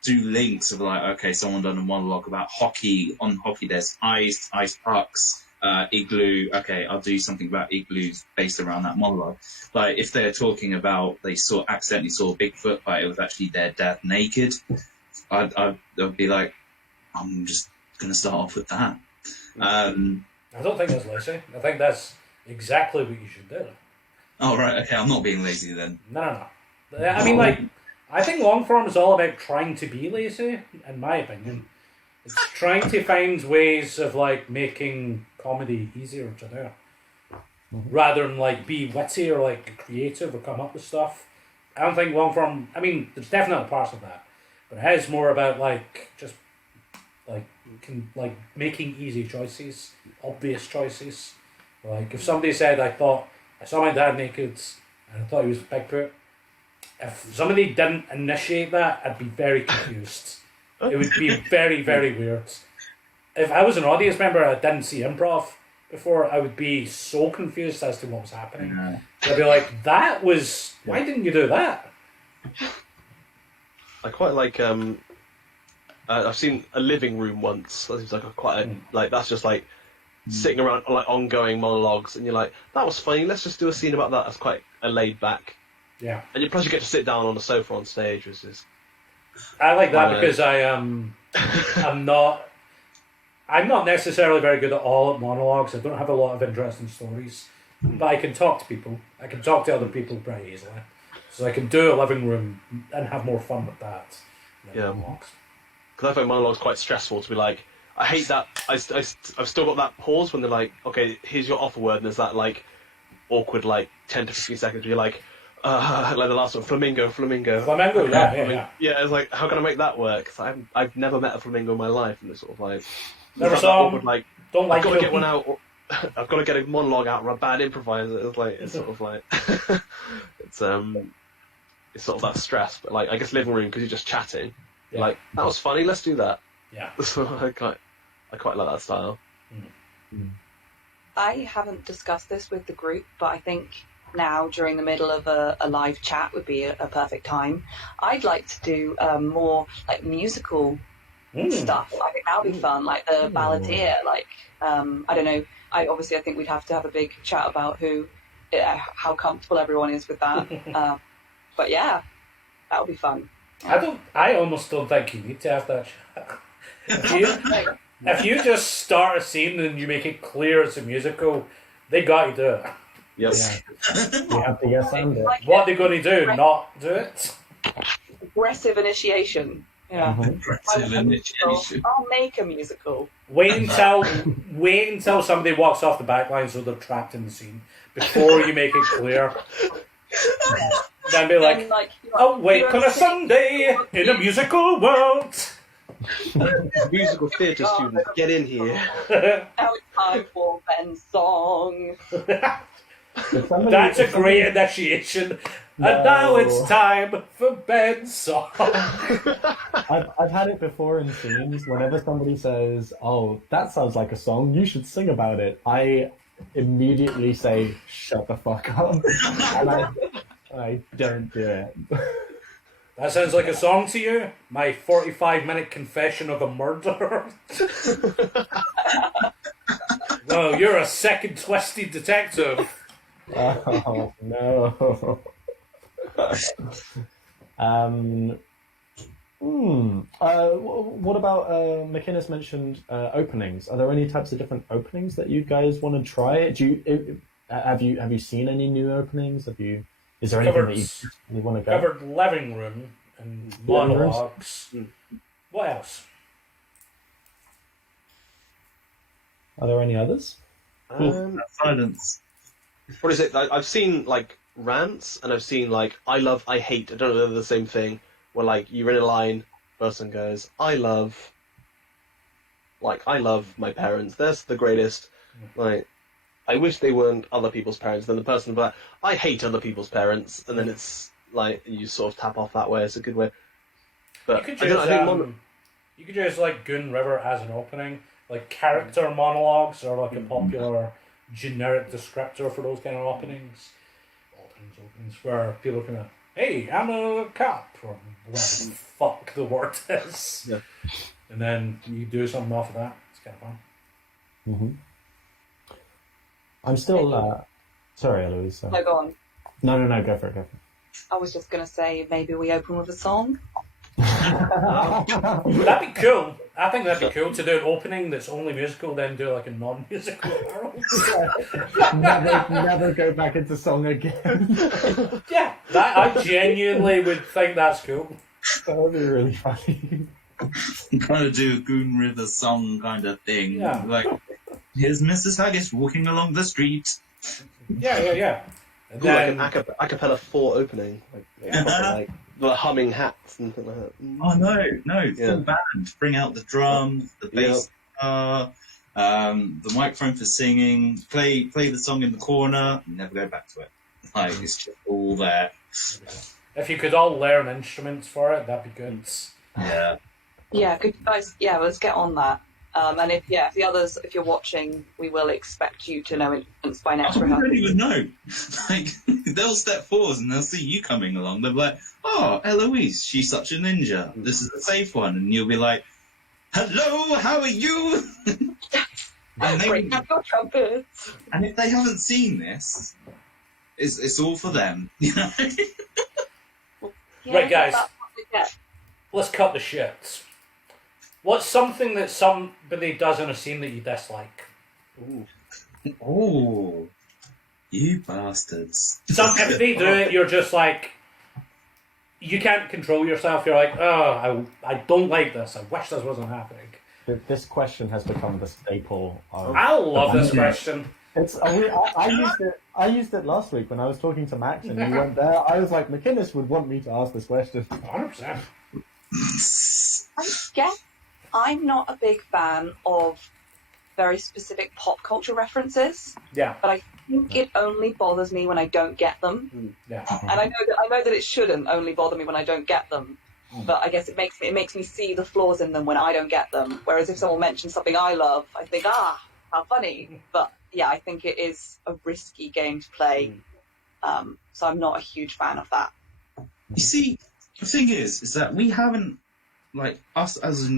links of like okay, someone done a monologue about hockey. On hockey, there's ice pucks. Igloo, okay, I'll do something about igloos based around that monologue. Like, if they're talking about they accidentally saw Bigfoot, but it was actually their dad naked, I'd be like, I'm just going to start off with that. I don't think that's lazy. I think that's exactly what you should do. Oh, right, okay, I'm not being lazy then. No. I mean, like, I think Longform is all about trying to be lazy, in my opinion. It's trying to find ways of like making comedy easier to do, rather than like be witty or like creative or come up with stuff. I don't think Longform. I mean, there's definitely parts of that, but it is more about like just like making easy choices, obvious choices. Like if somebody said, "I saw my dad naked and I thought he was Bigfoot," if somebody didn't initiate that, I'd be very confused. It would be very, very weird. If I was an audience member and I didn't see improv before, I would be so confused as to what was happening. I'd be like, why didn't you do that? I quite like, I've seen a living room once. That seems like that's just like sitting around like ongoing monologues, and you're like, that was funny, let's just do a scene about that. That's quite a laid back. Yeah. And plus you get to sit down on a sofa on stage, which is... I like that because I'm not necessarily very good at all at monologues. I don't have a lot of interesting stories, but I can talk to people. I can talk to other people pretty easily. So I can do a living room and have more fun with that. Yeah. Because I find monologues quite stressful to be like, I hate that. I've still got that pause when they're like, okay, here's your offer word, and there's that like awkward like 10 to 15 seconds where you're like the last one, flamingo. Flamingo, Yeah, it's like, how can I make that work? 'Cause I've never met a flamingo in my life, and it's sort of like, never like saw awkward, like, don't like I've got to him. get one out. Or, I've got to get a monologue out, or a bad improviser. It's sort of like, it's sort of that stress. But like, I guess living room because you're just chatting. Yeah. Like, that was funny. Let's do that. Yeah. So I quite like that style. I haven't discussed this with the group, but I think now during the middle of a live chat would be a perfect time. I'd like to do more like musical stuff. I think that would be fun, like the balladeer. Like I don't know. I think we'd have to have a big chat about how comfortable everyone is with that. But yeah, that would be fun. I almost don't think you need to have that chat. If you just start a scene and you make it clear it's a musical, they got to do it. Yep. Yeah. You have to yes and it. What are they going to do? Not do it? Aggressive initiation. Yeah. Aggressive initiation. I'll make a musical. Wait until somebody walks off the back line so they're trapped in the scene before you make it clear. Then be like, oh, wake on a Sunday in a musical world. Musical theatre student, get in here. Now it's time for Ben's song. That's a great initiation. No. And now it's time for Ben's song. I've had it before in scenes. Whenever somebody says, "Oh, that sounds like a song. You should sing about it," I immediately say, "Shut the fuck up," and I don't do it. That sounds like a song to you? My 45-minute confession of a murder? No, you're a sick and twisted detective. Oh no. What about McInnes mentioned openings? Are there any types of different openings that you guys want to try? Have you seen any new openings? Is there anything that you want to go? Covered living room and monologues. What else? Are there any others? Silence. What is it? I've seen like rants, and I've seen like I love, I hate. I don't know if they're the same thing. Where like you're in a line, person goes, I love my parents. They're the greatest. Like, I wish they weren't other people's parents. Then the person will be like, I hate other people's parents, and then it's like you sort of tap off that way. It's a good way. But you could use like Goon River as an opening. Like character monologues are like a popular generic descriptor for those kind of openings. Openings where people kind of, hey, I'm a cop, or whatever the fuck the word is. Yeah. And then you do something off of that. It's kind of fun. Mm-hmm. I'm still. Sorry, Eloise. No, go on. No, go for it. I was just going to say maybe we open with a song. That'd be cool. I think that'd be cool to do an opening that's only musical, then do like a non-musical. never go back into song again. Yeah, I genuinely would think that's cool. That would be really funny. Kind of do a Goon River song kind of thing. Yeah. Like, here's Mrs. Haggis walking along the street. Yeah. And Ooh, then, like an a cappella 4 opening, like the humming hats and things like that. Oh no, full band. Bring out the drums, the bass guitar, the microphone for singing. Play the song in the corner. And never go back to it. Like, it's just all there. if you could all learn instruments for it, that'd be good. Yeah. Yeah, good guys. Yeah, let's get on that. And if the others, if you're watching, we will expect you to know instruments by next I rehearsal. don't even know. Like, they'll step forward and they'll see you coming along. They'll be like, "Oh, Eloise, she's such a ninja. This is a safe one." And you'll be like, "Hello, how are you?" Bring up your trumpets. And if they haven't seen this, it's all for them. You know. Yeah, Right, guys. that's what we get. Let's cut the shit. What's something that somebody does in a scene that you dislike? Oh, you bastards. If they do it, you're just like, you can't control yourself. You're like, oh, I don't like this. I wish this wasn't happening. This question has become the staple of... I love this question. I used it last week when I was talking to Max and you went there. I was like, McInnes would want me to ask this question. 100%. I guess I'm not a big fan of very specific pop culture references. Yeah. But I think it only bothers me when I don't get them. Yeah. And I know that it shouldn't only bother me when I don't get them. But I guess it makes me see the flaws in them when I don't get them. Whereas if someone mentions something I love, I think, how funny. But yeah, I think it is a risky game to play. So I'm not a huge fan of that. You see, the thing is that we haven't, like, us as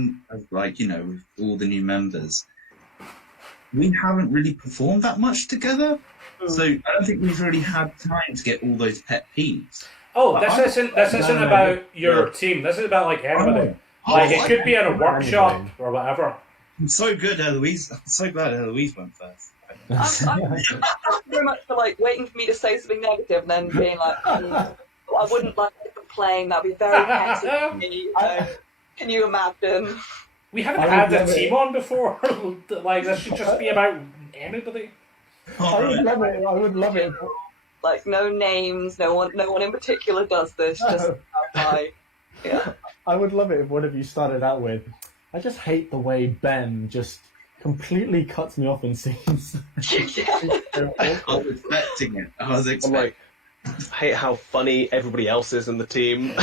like, you know, with all the new members, we haven't really performed that much together. So I don't think we've really had time to get all those pet peeves. Oh, this isn't about your team. This is about, like, anybody. It could be in a workshop or whatever. I'm so good, Eloise. I'm so glad Eloise went first. I'm very much for, like, waiting for me to say something negative and then being like, I wouldn't like to complain. That'd be very petty for me. Can you imagine? We haven't had a team on before. Like, this should just be about anybody. I would love it. Like, no names, no one in particular does this. Just yeah. I would love it if one of you started out with, I just hate the way Ben just completely cuts me off in scenes. I was expecting it. I'm like, I hate how funny everybody else is in the team.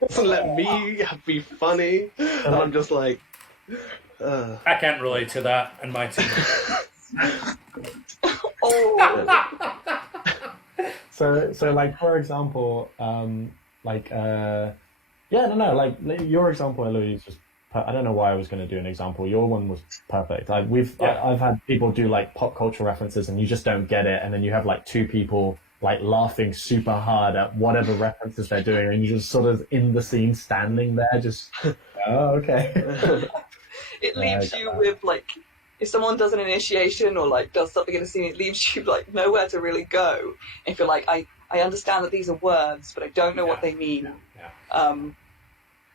Doesn't let me be funny. And I'm just like... I can't relate to that in my team. So like, for example, like your example, Eloise, was I don't know why I was going to do an example. Your one was perfect. I've had people do like pop culture references and you just don't get it, and then you have like two people like laughing super hard at whatever references they're doing, and you're just sort of in the scene standing there just, oh, okay. It leaves you with, like, if someone does an initiation or like does something in a scene, it leaves you like nowhere to really go. If you're like, I understand that these are words, but I don't know what they mean. Yeah.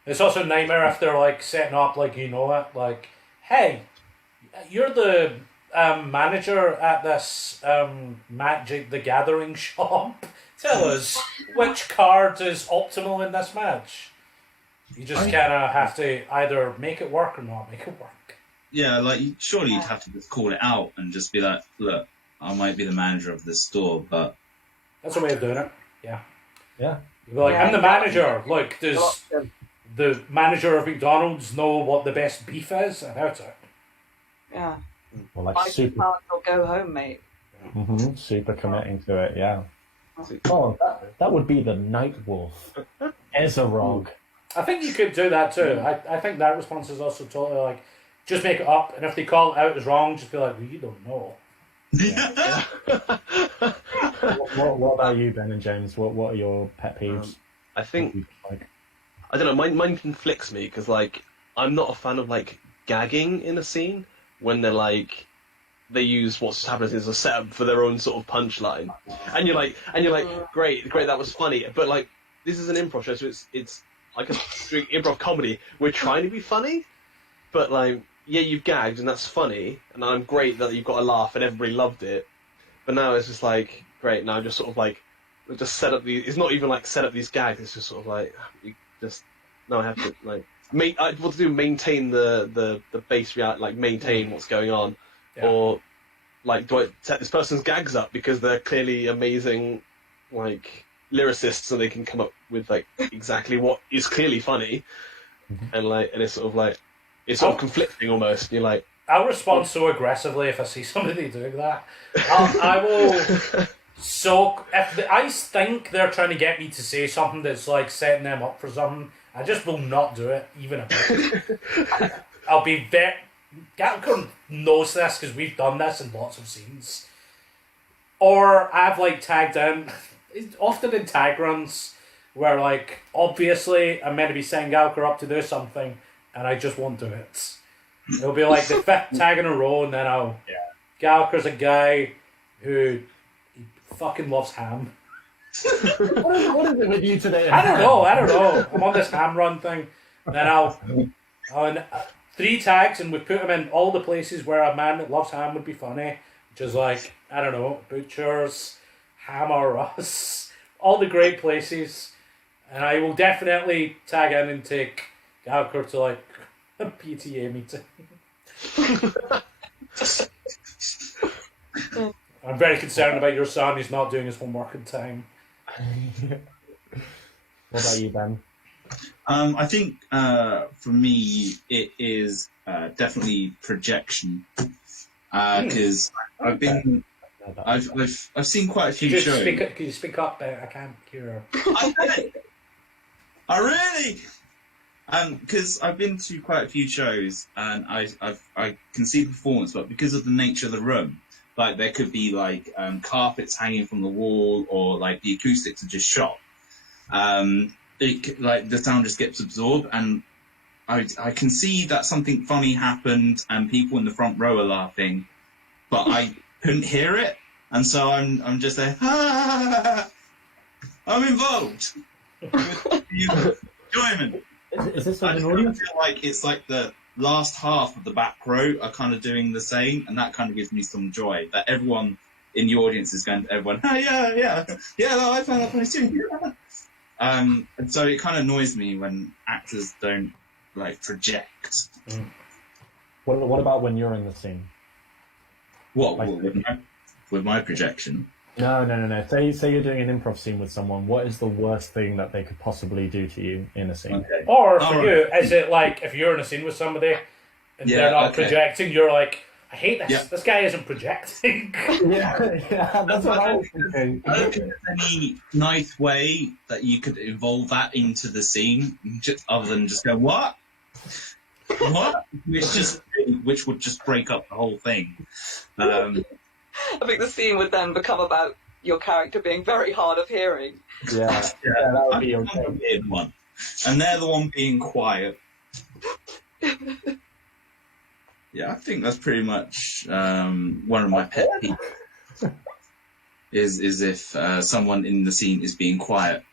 It's also a nightmare if they're like setting up like, you know it, like, hey, you're the manager at this Magic the Gathering shop. Tell us which card is optimal in this match. You just kind of have to either make it work or not make it work. Yeah, like, surely you'd have to just call it out and just be like, look, I might be the manager of this store, but... That's a way of doing it, yeah. Yeah. You'd be like, I'm the manager. Like, does the manager of McDonald's know what the best beef is? I doubt it. Yeah. Well, like Buy super... cards or go home, mate. Mm-hmm, super committing to it, yeah. Oh, that would be the Night Wolf. Ezerog. I think you could do that too. I think that response is also totally like, just make it up, and if they call it out as wrong, just be like, well, you don't know. Yeah. What about you, Ben and James? What are your pet peeves? I think, I don't know, mine conflicts me, because, like, I'm not a fan of, like, gagging in a scene when they're, like, they use what's happening as a setup for their own sort of punchline. And you're like, great, that was funny. But, like, this is an improv show, so it's like a improv comedy. We're trying to be funny, but, like, yeah, you've gagged, and that's funny, and I'm great that you've got a laugh, and everybody loved it. But now it's just like, great, now just sort of like, just set up these, it's not even like set up these gags, it's just sort of like, you just, no, I have to, like, what to do, maintain the base reality, like, maintain what's going on, or, like, do I set this person's gags up because they're clearly amazing, like, lyricists, so they can come up with, like, exactly what is clearly funny, and, like, and it's sort of like, it's sort of conflicting almost. You're like, I'll respond so aggressively if I see somebody doing that. I will. So if I think they're trying to get me to say something that's like setting them up for something, I just will not do it, even a bit. I'll be very. Gallagher knows this because we've done this in lots of scenes. Or I've like tagged in, often in tag runs, where like obviously I'm meant to be setting Gallagher up to do something, and I just won't do it. It'll be like the fifth tag in a row, and then Gallagher's a guy who he fucking loves ham. What is it with you today? I don't know. I'm on this ham run thing. Then I'll on 3 tags, and we put them in all the places where a man that loves ham would be funny, which is like, I don't know, Butchers, Hammer Us, all the great places. And I will definitely tag in and take Gallagher to like a PTA meeting. I'm very concerned about your son. He's not doing his homework in time. What about you, Ben? I think for me it is definitely projection because I've seen quite a few shows. Can you speak up? I can't hear. I really. Because I've been to quite a few shows and I can see the performance, but because of the nature of the room, like there could be like carpets hanging from the wall, or like the acoustics are just shot. Like the sound just gets absorbed, and I can see that something funny happened and people in the front row are laughing, but I couldn't hear it, and so I'm just there. I'm involved with the enjoyment. Is this I an just audience? feel like it's like the last half of the back row are kind of doing the same, and that kind of gives me some joy that everyone in the audience is going to everyone. Oh, yeah, no, I found that funny too. And so it kind of annoys me when actors don't like project. What about when you're in the scene? What Like- with my projection? No. Say you're doing an improv scene with someone. What is the worst thing that they could possibly do to you in a scene? Okay. Or for you, is it like if you're in a scene with somebody and they're not projecting, you're like, I hate this. Yeah. This guy isn't projecting. Yeah, that's what I was thinking. I don't think there's any nice way that you could evolve that into the scene, just other than just go, what? Which would just break up the whole thing. I think the scene would then become about your character being very hard of hearing. Yeah, that would be I'm okay. the weird one, and they're the one being quiet. Yeah, I think that's pretty much one of my pet peeves. Is if someone in the scene is being quiet.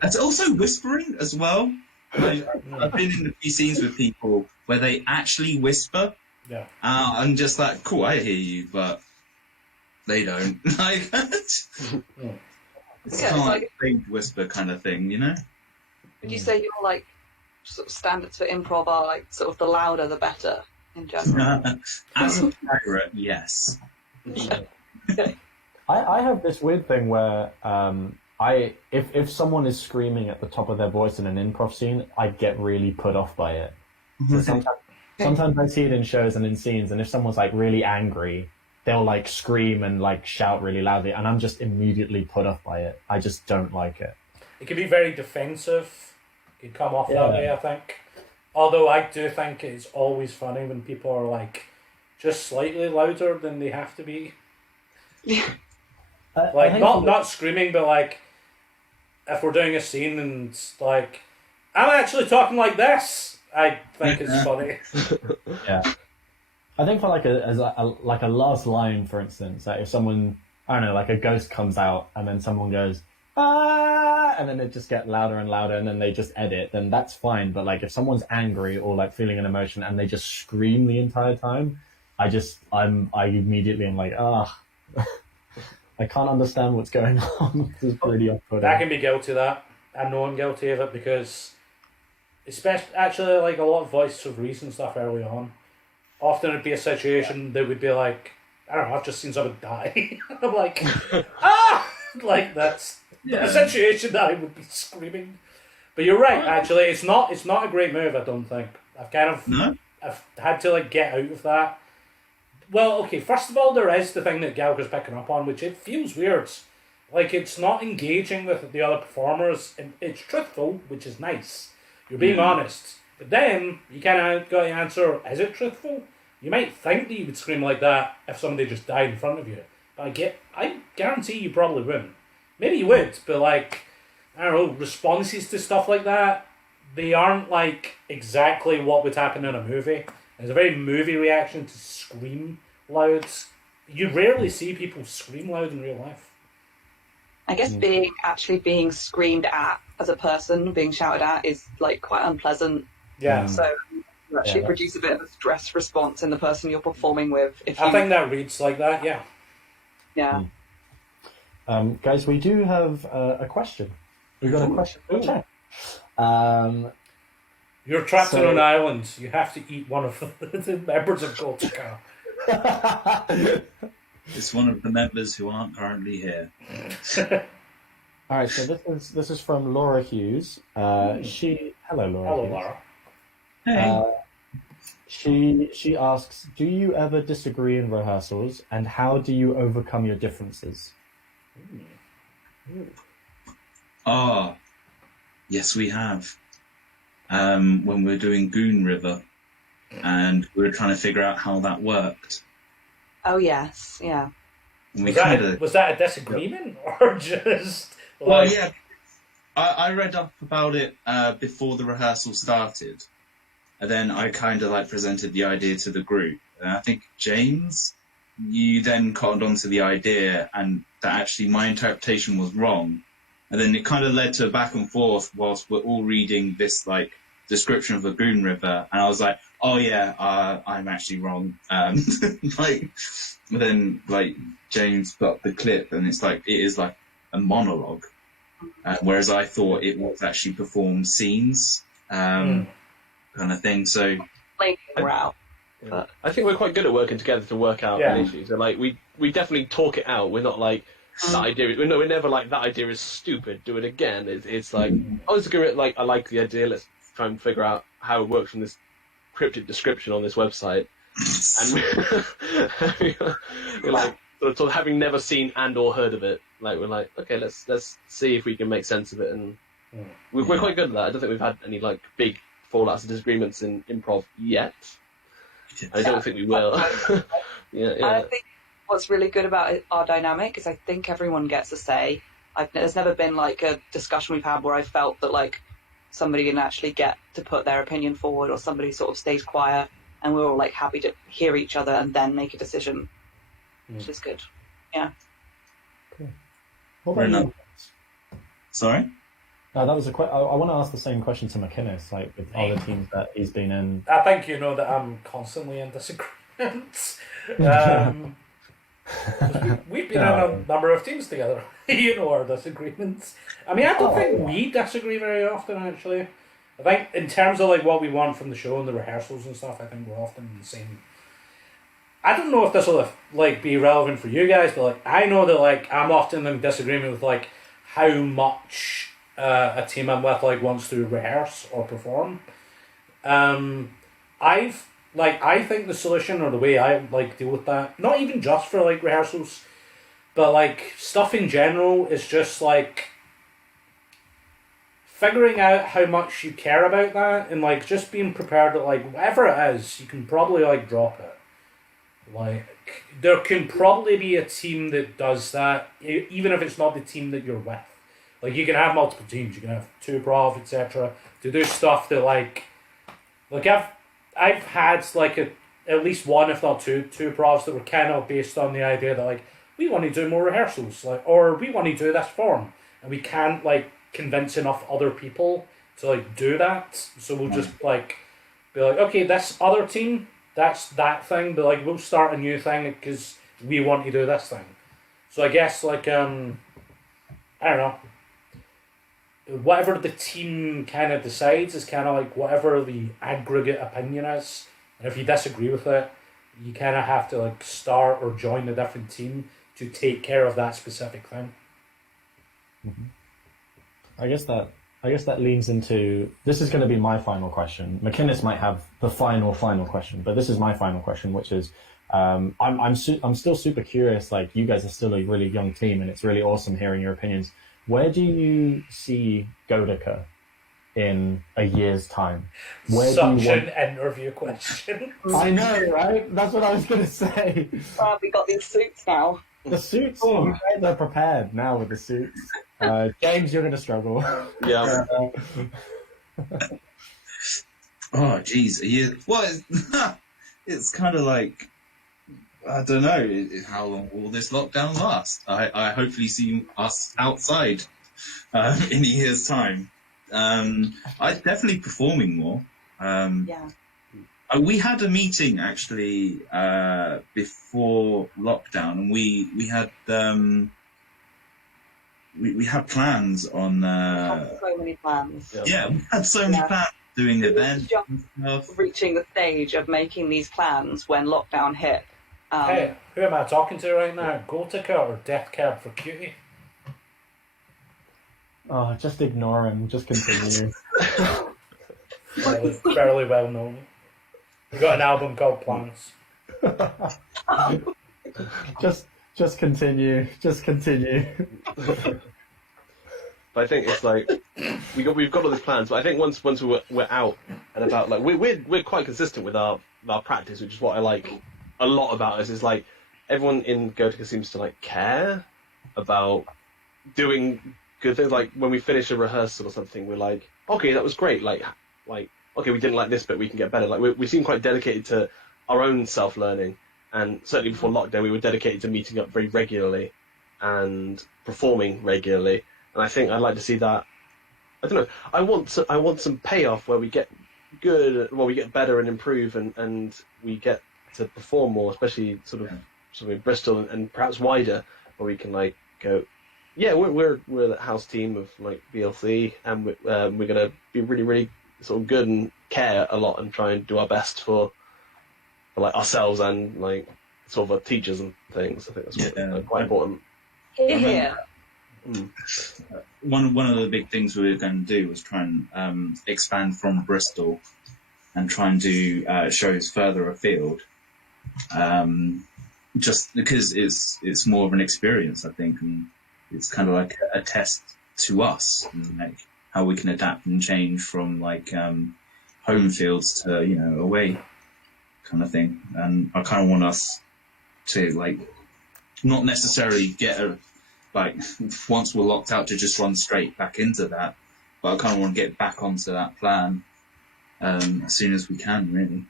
It's also whispering as well. Like, I've been in a few scenes with people where they actually whisper. Yeah. I'm just like, cool, I hear you, but they don't. Like, it's kind of like a fake whisper kind of thing, you know? Would you say your like sort of standards for improv are like sort of the louder the better in general? As a pirate, yes. Okay. I have this weird thing where if someone is screaming at the top of their voice in an improv scene, I get really put off by it. So sometimes I see it in shows and in scenes, and if someone's like really angry, they'll like scream and like shout really loudly, and I'm just immediately put off by it. I just don't like it. It can be very defensive. It can come off that way, I think. Although I do think it's always funny when people are like just slightly louder than they have to be. Like not screaming, but like if we're doing a scene and it's like I'm actually talking like this, I think it's funny. Yeah, I think for like a last line, for instance, like if someone, I don't know, like a ghost comes out and then someone goes ah, and then it just gets louder and louder, and then they just edit, then that's fine. But like if someone's angry or like feeling an emotion and they just scream the entire time, I immediately am like I can't understand what's going on. It's pretty off-putting. That can be guilty of that. I know I'm guilty of it because, especially actually, like a lot of voice of reason stuff early on. Often it'd be a situation that would be like, I don't know, I've just seen someone die. I'm like, like that's a situation that I would be screaming. But you're right. Actually, it's not a great move. I don't think. I've had to like get out of that. Well, okay, first of all, there is the thing that Gallagher's picking up on, which it feels weird. Like, it's not engaging with the other performers, and it's truthful, which is nice. You're being honest. But then, you kind of got to answer, is it truthful? You might think that you would scream like that if somebody just died in front of you. But I guarantee you probably wouldn't. Maybe you would, but like, I don't know, responses to stuff like that, they aren't like exactly what would happen in a movie. It's a very movie reaction to scream loud. You rarely see people scream loud in real life. I guess being screamed at as a person, being shouted at, is like quite unpleasant. Yeah. So you actually produce a bit of a stress response in the person you're performing with. I think that reads like that. Yeah. Yeah. Guys, we do have a question. We've got a question for the chat. You're trapped on an island. You have to eat one of the members of Goatika. It's one of the members who aren't currently here. All right, so this is from Laura Hughes. Hello, Laura. Hello, Hughes. Laura. Hey. She asks, do you ever disagree in rehearsals, and how do you overcome your differences? Yes, we have. When we were doing Goon River, and we were trying to figure out how that worked. Oh yes, yeah. And Was that a disagreement, or just like... Well, yeah. I read up about it before the rehearsal started, and then I kind of like presented the idea to the group. And I think James, you then cottoned onto the idea, and that actually my interpretation was wrong. And then it kind of led to a back and forth whilst we're all reading this like description of the Goon River, and I was like, "Oh yeah, I'm actually wrong." Like, but then like James put up the clip, and it's like it is like a monologue, whereas I thought it was actually performed scenes, kind of thing. So, Like out. But I think we're quite good at working together to work out an issue. So like we definitely talk it out. We're not like that idea. We're never like that idea is stupid. Do it again. It's like oh, it's good. Like I like the idea. Let's try and figure out how it works from this cryptic description on this website. And we're like sort of having never seen and or heard of it. Like we're like okay, let's see if we can make sense of it. And we're quite good at that. I don't think we've had any like big fallouts or disagreements in improv yet. I don't think we will. Yeah. I think what's really good about our dynamic is I think everyone gets a say. There's never been like a discussion we've had where I felt that like somebody didn't actually get to put their opinion forward, or somebody sort of stays quiet, and we're all like happy to hear each other and then make a decision, which is good. Yeah. Cool. What about you? Sorry? That was I want to ask the same question to McInnes, like with other teams that he's been in. I think you know that I'm constantly in disagreements. We've been in a number of teams together. You know our disagreements. I mean, I don't think we disagree very often, actually. I think in terms of like what we want from the show and the rehearsals and stuff, I think we're often in the same. I don't know if this will like be relevant for you guys, but like I know that like I'm often in disagreement with like how much a team I'm with like wants to rehearse or perform. I think the solution or the way I like deal with that, not even just for like rehearsals, but like stuff in general, is just like figuring out how much you care about that, and like just being prepared that like whatever it is, you can probably like drop it. Like there can probably be a team that does that, even if it's not the team that you're with. Like you can have multiple teams, you can have two prov, etc. to do stuff that like I've had like at least one, if not two provs that were kind of based on the idea that like we want to do more rehearsals, like, or we want to do this form, and we can't like convince enough other people to like do that. So we'll just like be like, okay, this other team, that's that thing, but like we'll start a new thing because we want to do this thing. So I guess like I don't know. Whatever the team kind of decides is kind of like whatever the aggregate opinion is. And if you disagree with it, you kind of have to like start or join a different team to take care of that specific thing. Mm-hmm. I guess that leans into, this is going to be my final question. McInnes might have the final question, but this is my final question, which is, I'm still super curious. Like you guys are still a really young team, and it's really awesome hearing your opinions. Where do you see Goatika in a year's time? Such an interview question. I know, right? That's what I was going to say. We got these suits now. The suits, you guys are prepared now with the suits. James, you're going to struggle. Yeah. Oh, geez. Well, it's kind of like I don't know how long will this lockdown last. I hopefully see us outside in a year's time. I definitely performing more. Yeah. We had a meeting actually before lockdown, and we had we had plans on. We have so many plans. Yeah, we had so many plans doing events Just and stuff. reaching the stage of making these plans when lockdown hit. Hey, who am I talking to right now? Goatika or Death Cab for Cutie? Oh, just ignore him. Just continue. Fairly well known. We got an album called Plants. Just continue. Just continue. But I think it's like we've got all these plans, but I think once we're out and about, like we're quite consistent with our practice, which is what I like a lot about us. Is like everyone in Goatika seems to like care about doing good things. Like when we finish a rehearsal or something, we're like, okay, that was great. Like okay, we didn't like this, but we can get better. Like we seem quite dedicated to our own self-learning, and certainly before lockdown, we were dedicated to meeting up very regularly and performing regularly. And I think I'd like to see that. I don't know. I want some payoff where we get good, where we get better and improve, and we get to perform more, especially sort of in Bristol and perhaps wider, where we can like go. Yeah, we're the house team of like BLC, and we're gonna be really sort of good and care a lot and try and do our best for like ourselves and like sort of our teachers and things. I think that's quite important. Yeah. One of the big things we were going to do was try and expand from Bristol and try and do shows further afield. Just because it's more of an experience, I think, and it's kind of like a test to us, and like how we can adapt and change from like home fields to away kind of thing. And I kind of want us to like not necessarily get like once we're locked out to just run straight back into that, but I kind of want to get back onto that plan as soon as we can, really.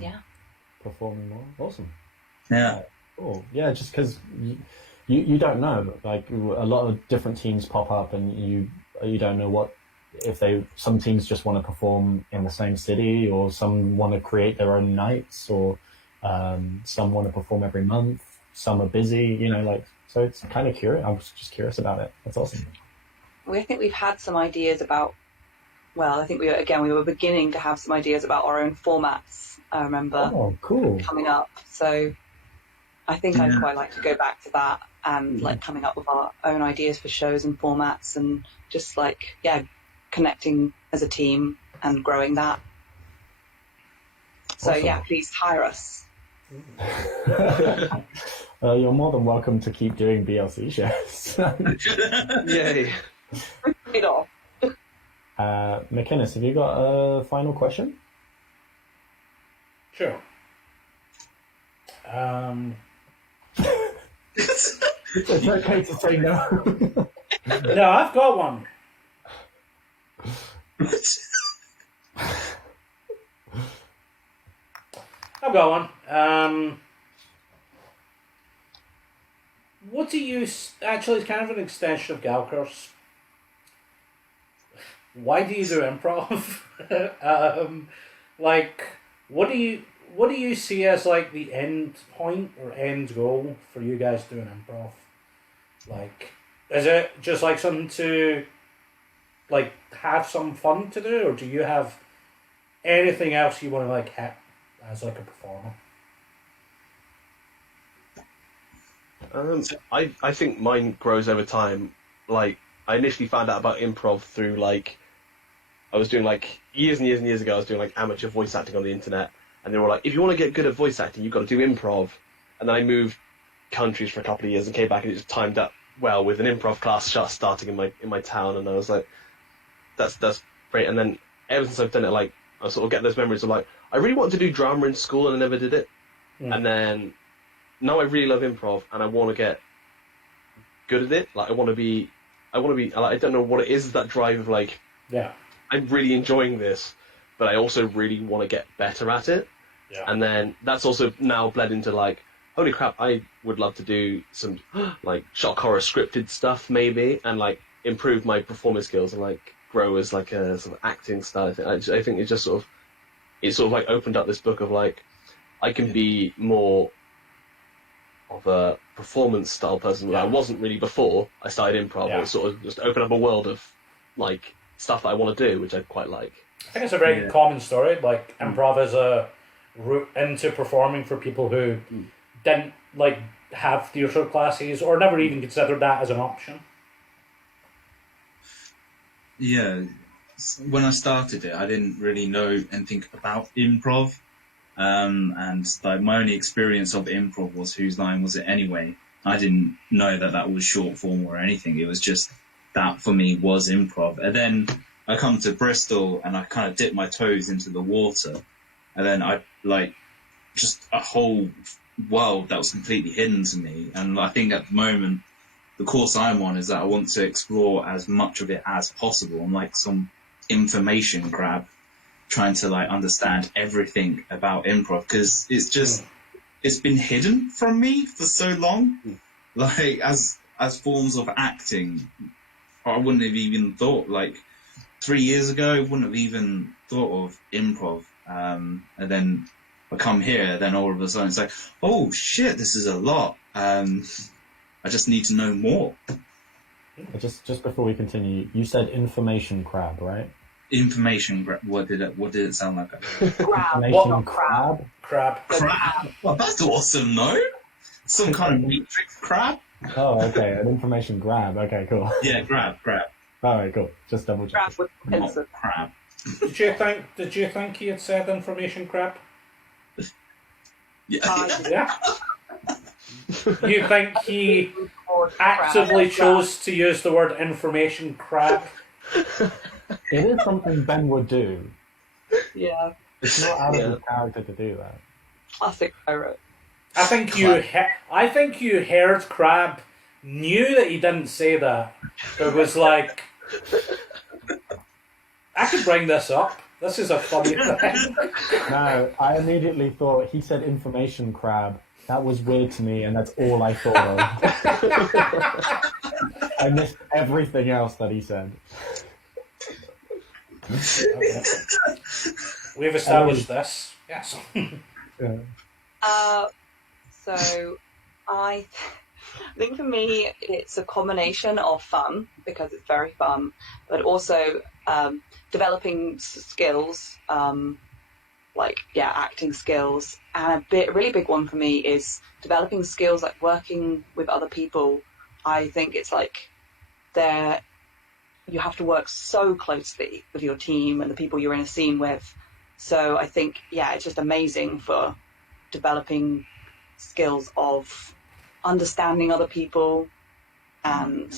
Yeah. Performing more. Awesome. Yeah. Cool. Yeah, just because you don't know, like a lot of different teams pop up, and you don't know what if some teams just want to perform in the same city, or some want to create their own nights, or some want to perform every month. Some are busy, so it's kind of curious. I was just curious about it. That's awesome. I think we've had some ideas about. Well, I think we were beginning to have some ideas about our own formats. I remember. Oh, cool. Coming up, so I think I'd quite like to go back to that and like coming up with our own ideas for shows and formats, and just like connecting as a team and growing that. So Awesome. please hire us. You're more than welcome to keep doing BLC shows. Yay! It off. McInnes, have you got a final question? Sure. It's okay to say no. No, I've got one. I've got one. What do you... Actually, it's kind of an extension of Gallagher's. Why do you do improv? What do you see as like the end point or end goal for you guys doing improv? Like, is it just like something to like have some fun to do, or do you have anything else you want to like hit as like a performer? I think mine grows over time. Like, I initially found out about improv through like, I was doing like years and years and years ago, I was doing like amateur voice acting on the internet, and they were like, if you want to get good at voice acting, you've got to do improv. And then I moved countries for a couple of years and came back, and it just timed up well with an improv class starting in my town, and I was like, that's great. And then ever since I've done it, like I sort of get those memories of like, I really wanted to do drama in school and I never did it. And then now I really love improv and I want to get good at it. Like I want to be like, I don't know what it is, that drive of like, I'm really enjoying this, but I also really want to get better at it. Yeah. And then that's also now bled into like, holy crap, I would love to do some like shock horror scripted stuff maybe, and like improve my performance skills and like grow as like a sort of acting style. I think it just sort of like opened up this book of like, I can be more of a performance style person that I wasn't really before I started improv. Yeah. It sort of just opened up a world of like stuff that I want to do, which I quite like. I think it's a very common story. Like improv is a route into performing for people who didn't like have theatre classes or never even considered that as an option. Yeah, when I started it, I didn't really know anything about improv, and like my only experience of improv was Whose Line Was It Anyway? I didn't know that was short form or anything. It was just that for me was improv. And then I come to Bristol and I kind of dip my toes into the water, and then I like just a whole world that was completely hidden to me. And I think at the moment, the course I'm on is that I want to explore as much of it as possible. I'm like some information grab, trying to like understand everything about improv, because it's just it's been hidden from me for so long. Like as forms of acting, I wouldn't have even thought, like 3 years ago, I wouldn't have even thought of improv. And then I come here, then all of a sudden it's like, oh shit, this is a lot. I just need to know more. Just before we continue, you said information crab, right? Information grab. What did it sound like? Crab. Information Crab. Crab. Crab. Well, that's awesome, no? Some kind of matrix crab? Oh, okay, an information grab. Okay, cool. Yeah, grab. All right, cool. Just double check. Crab with Not pencil. crab. Did you think he had said information crab? Yeah. Yeah. You think he Crab. actively chose to use the word information crab? It is something Ben would do. Yeah. It's not out of his character to do that. Classic pirate. I think you heard crab, knew that he didn't say that, but was like, I could bring this up. This is a funny thing. No, I immediately thought he said information crab. That was weird to me, and that's all I thought of. I missed everything else that he said. Okay. We've established this. Yes. Yeah. So I think for me it's a combination of fun, because it's very fun, but also developing skills, acting skills, and a really big one for me is developing skills like working with other people. I think it's like you have to work so closely with your team and the people you're in a scene with. So I think, it's just amazing for developing skills of understanding other people, and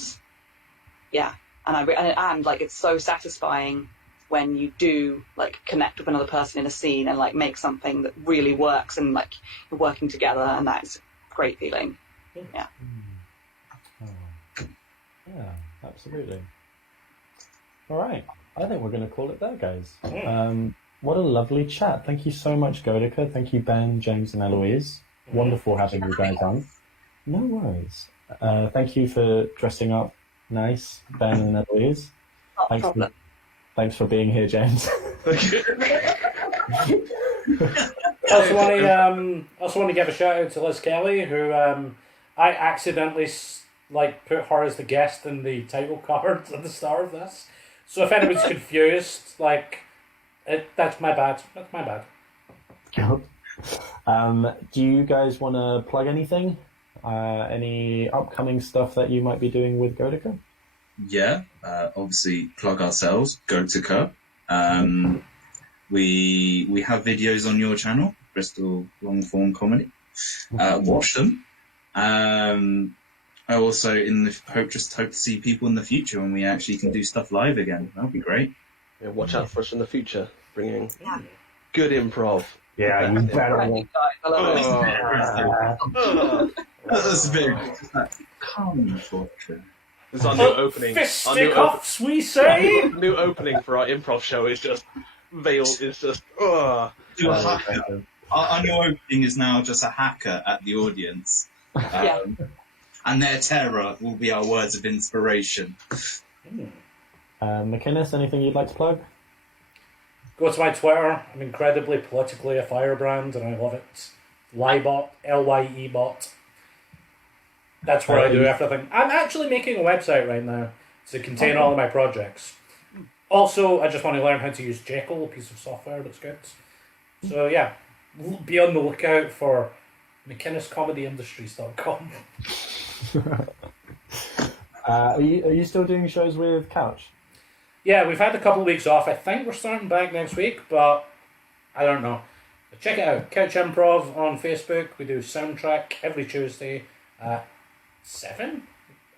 it's so satisfying when you do like connect with another person in a scene and like make something that really works, and like you're working together, and that's a great feeling. Yeah. Yeah, absolutely. All right. I think we're going to call it there, guys. What a lovely chat. Thank you so much, Goatika. Thank you, Ben, James, and Eloise. Wonderful having you guys on. No worries. Thank you for dressing up nice, Ben and Eloise. Not a problem. Thanks for being here, James. I also want to give a shout out to Liz Kelly, who I accidentally put her as the guest in the title card at the start of this. So if anybody's confused, that's my bad. That's my bad. Cool. Do you guys want to plug anything? Any upcoming stuff that you might be doing with Goatika? Yeah, obviously plug ourselves, Goatika. We have videos on your channel, Bristol Longform Comedy. Watch them. I also hope to see people in the future when we actually can do stuff live again. That'd be great. Yeah, watch out for us in the future, bringing good improv. Yeah, you better. Right, guys, I love it. That's very calm torture. This is our new opening. Fisticuffs, we say. New opening for our improv show is just veiled. It's just. Do a haka. our new opening is now just a hacker at the audience. Yeah. And their terror will be our words of inspiration. McInnes, anything you'd like to plug? Go to my Twitter. I'm incredibly politically a firebrand, and I love it. Liebot, Lyebot. That's where I do everything. I'm actually making a website right now to contain all of my projects. Also, I just want to learn how to use Jekyll, a piece of software that's good. So yeah, be on the lookout for McInnesComedyIndustries.com. Are you still doing shows with Couch? Yeah, we've had a couple of weeks off. I think we're starting back next week, but I don't know. Check it out. Couch Improv on Facebook. We do soundtrack every Tuesday at 7?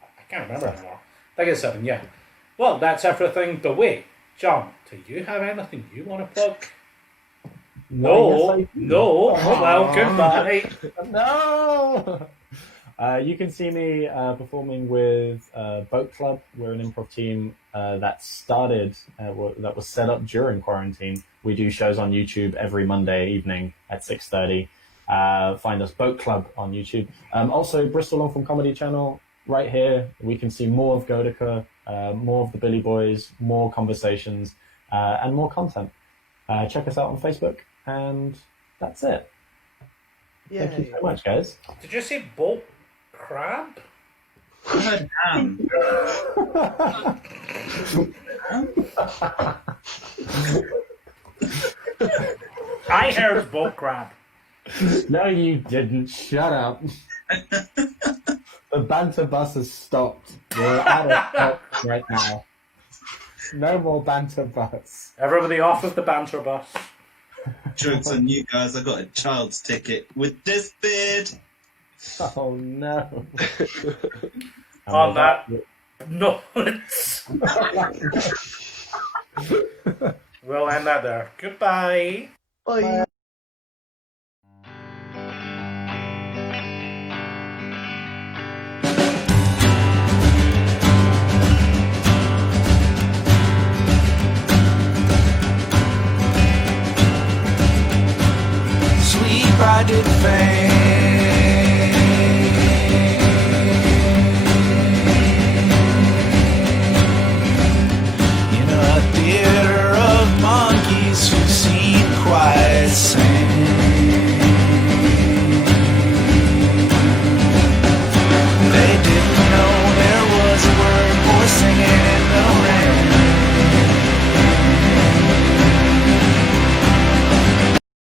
I can't remember anymore. I think it's 7, yeah. Well, that's everything. But wait, John, do you have anything you want to plug? No. Well, goodbye. No! You can see me performing with Boat Club. We're an improv team that started, that was set up during quarantine. We do shows on YouTube every Monday evening at 6:30. Find us, Boat Club, on YouTube. Also, Bristol Longform Comedy Channel, right here. We can see more of Goatika, more of the Billy Boys, more conversations, and more content. Check us out on Facebook, and that's it. Yay. Thank you so much, guys. Did you say boat crab? I heard ham. I heard boat crab. No, you didn't. Shut up. The Banter Bus has stopped. We're out of stock right now. No more Banter Bus. Everybody off of the Banter Bus. Jokes on you guys, I got a child's ticket with this beard. Oh no. On that note, we'll end that there. Goodbye. Bye. Sleep I did faint.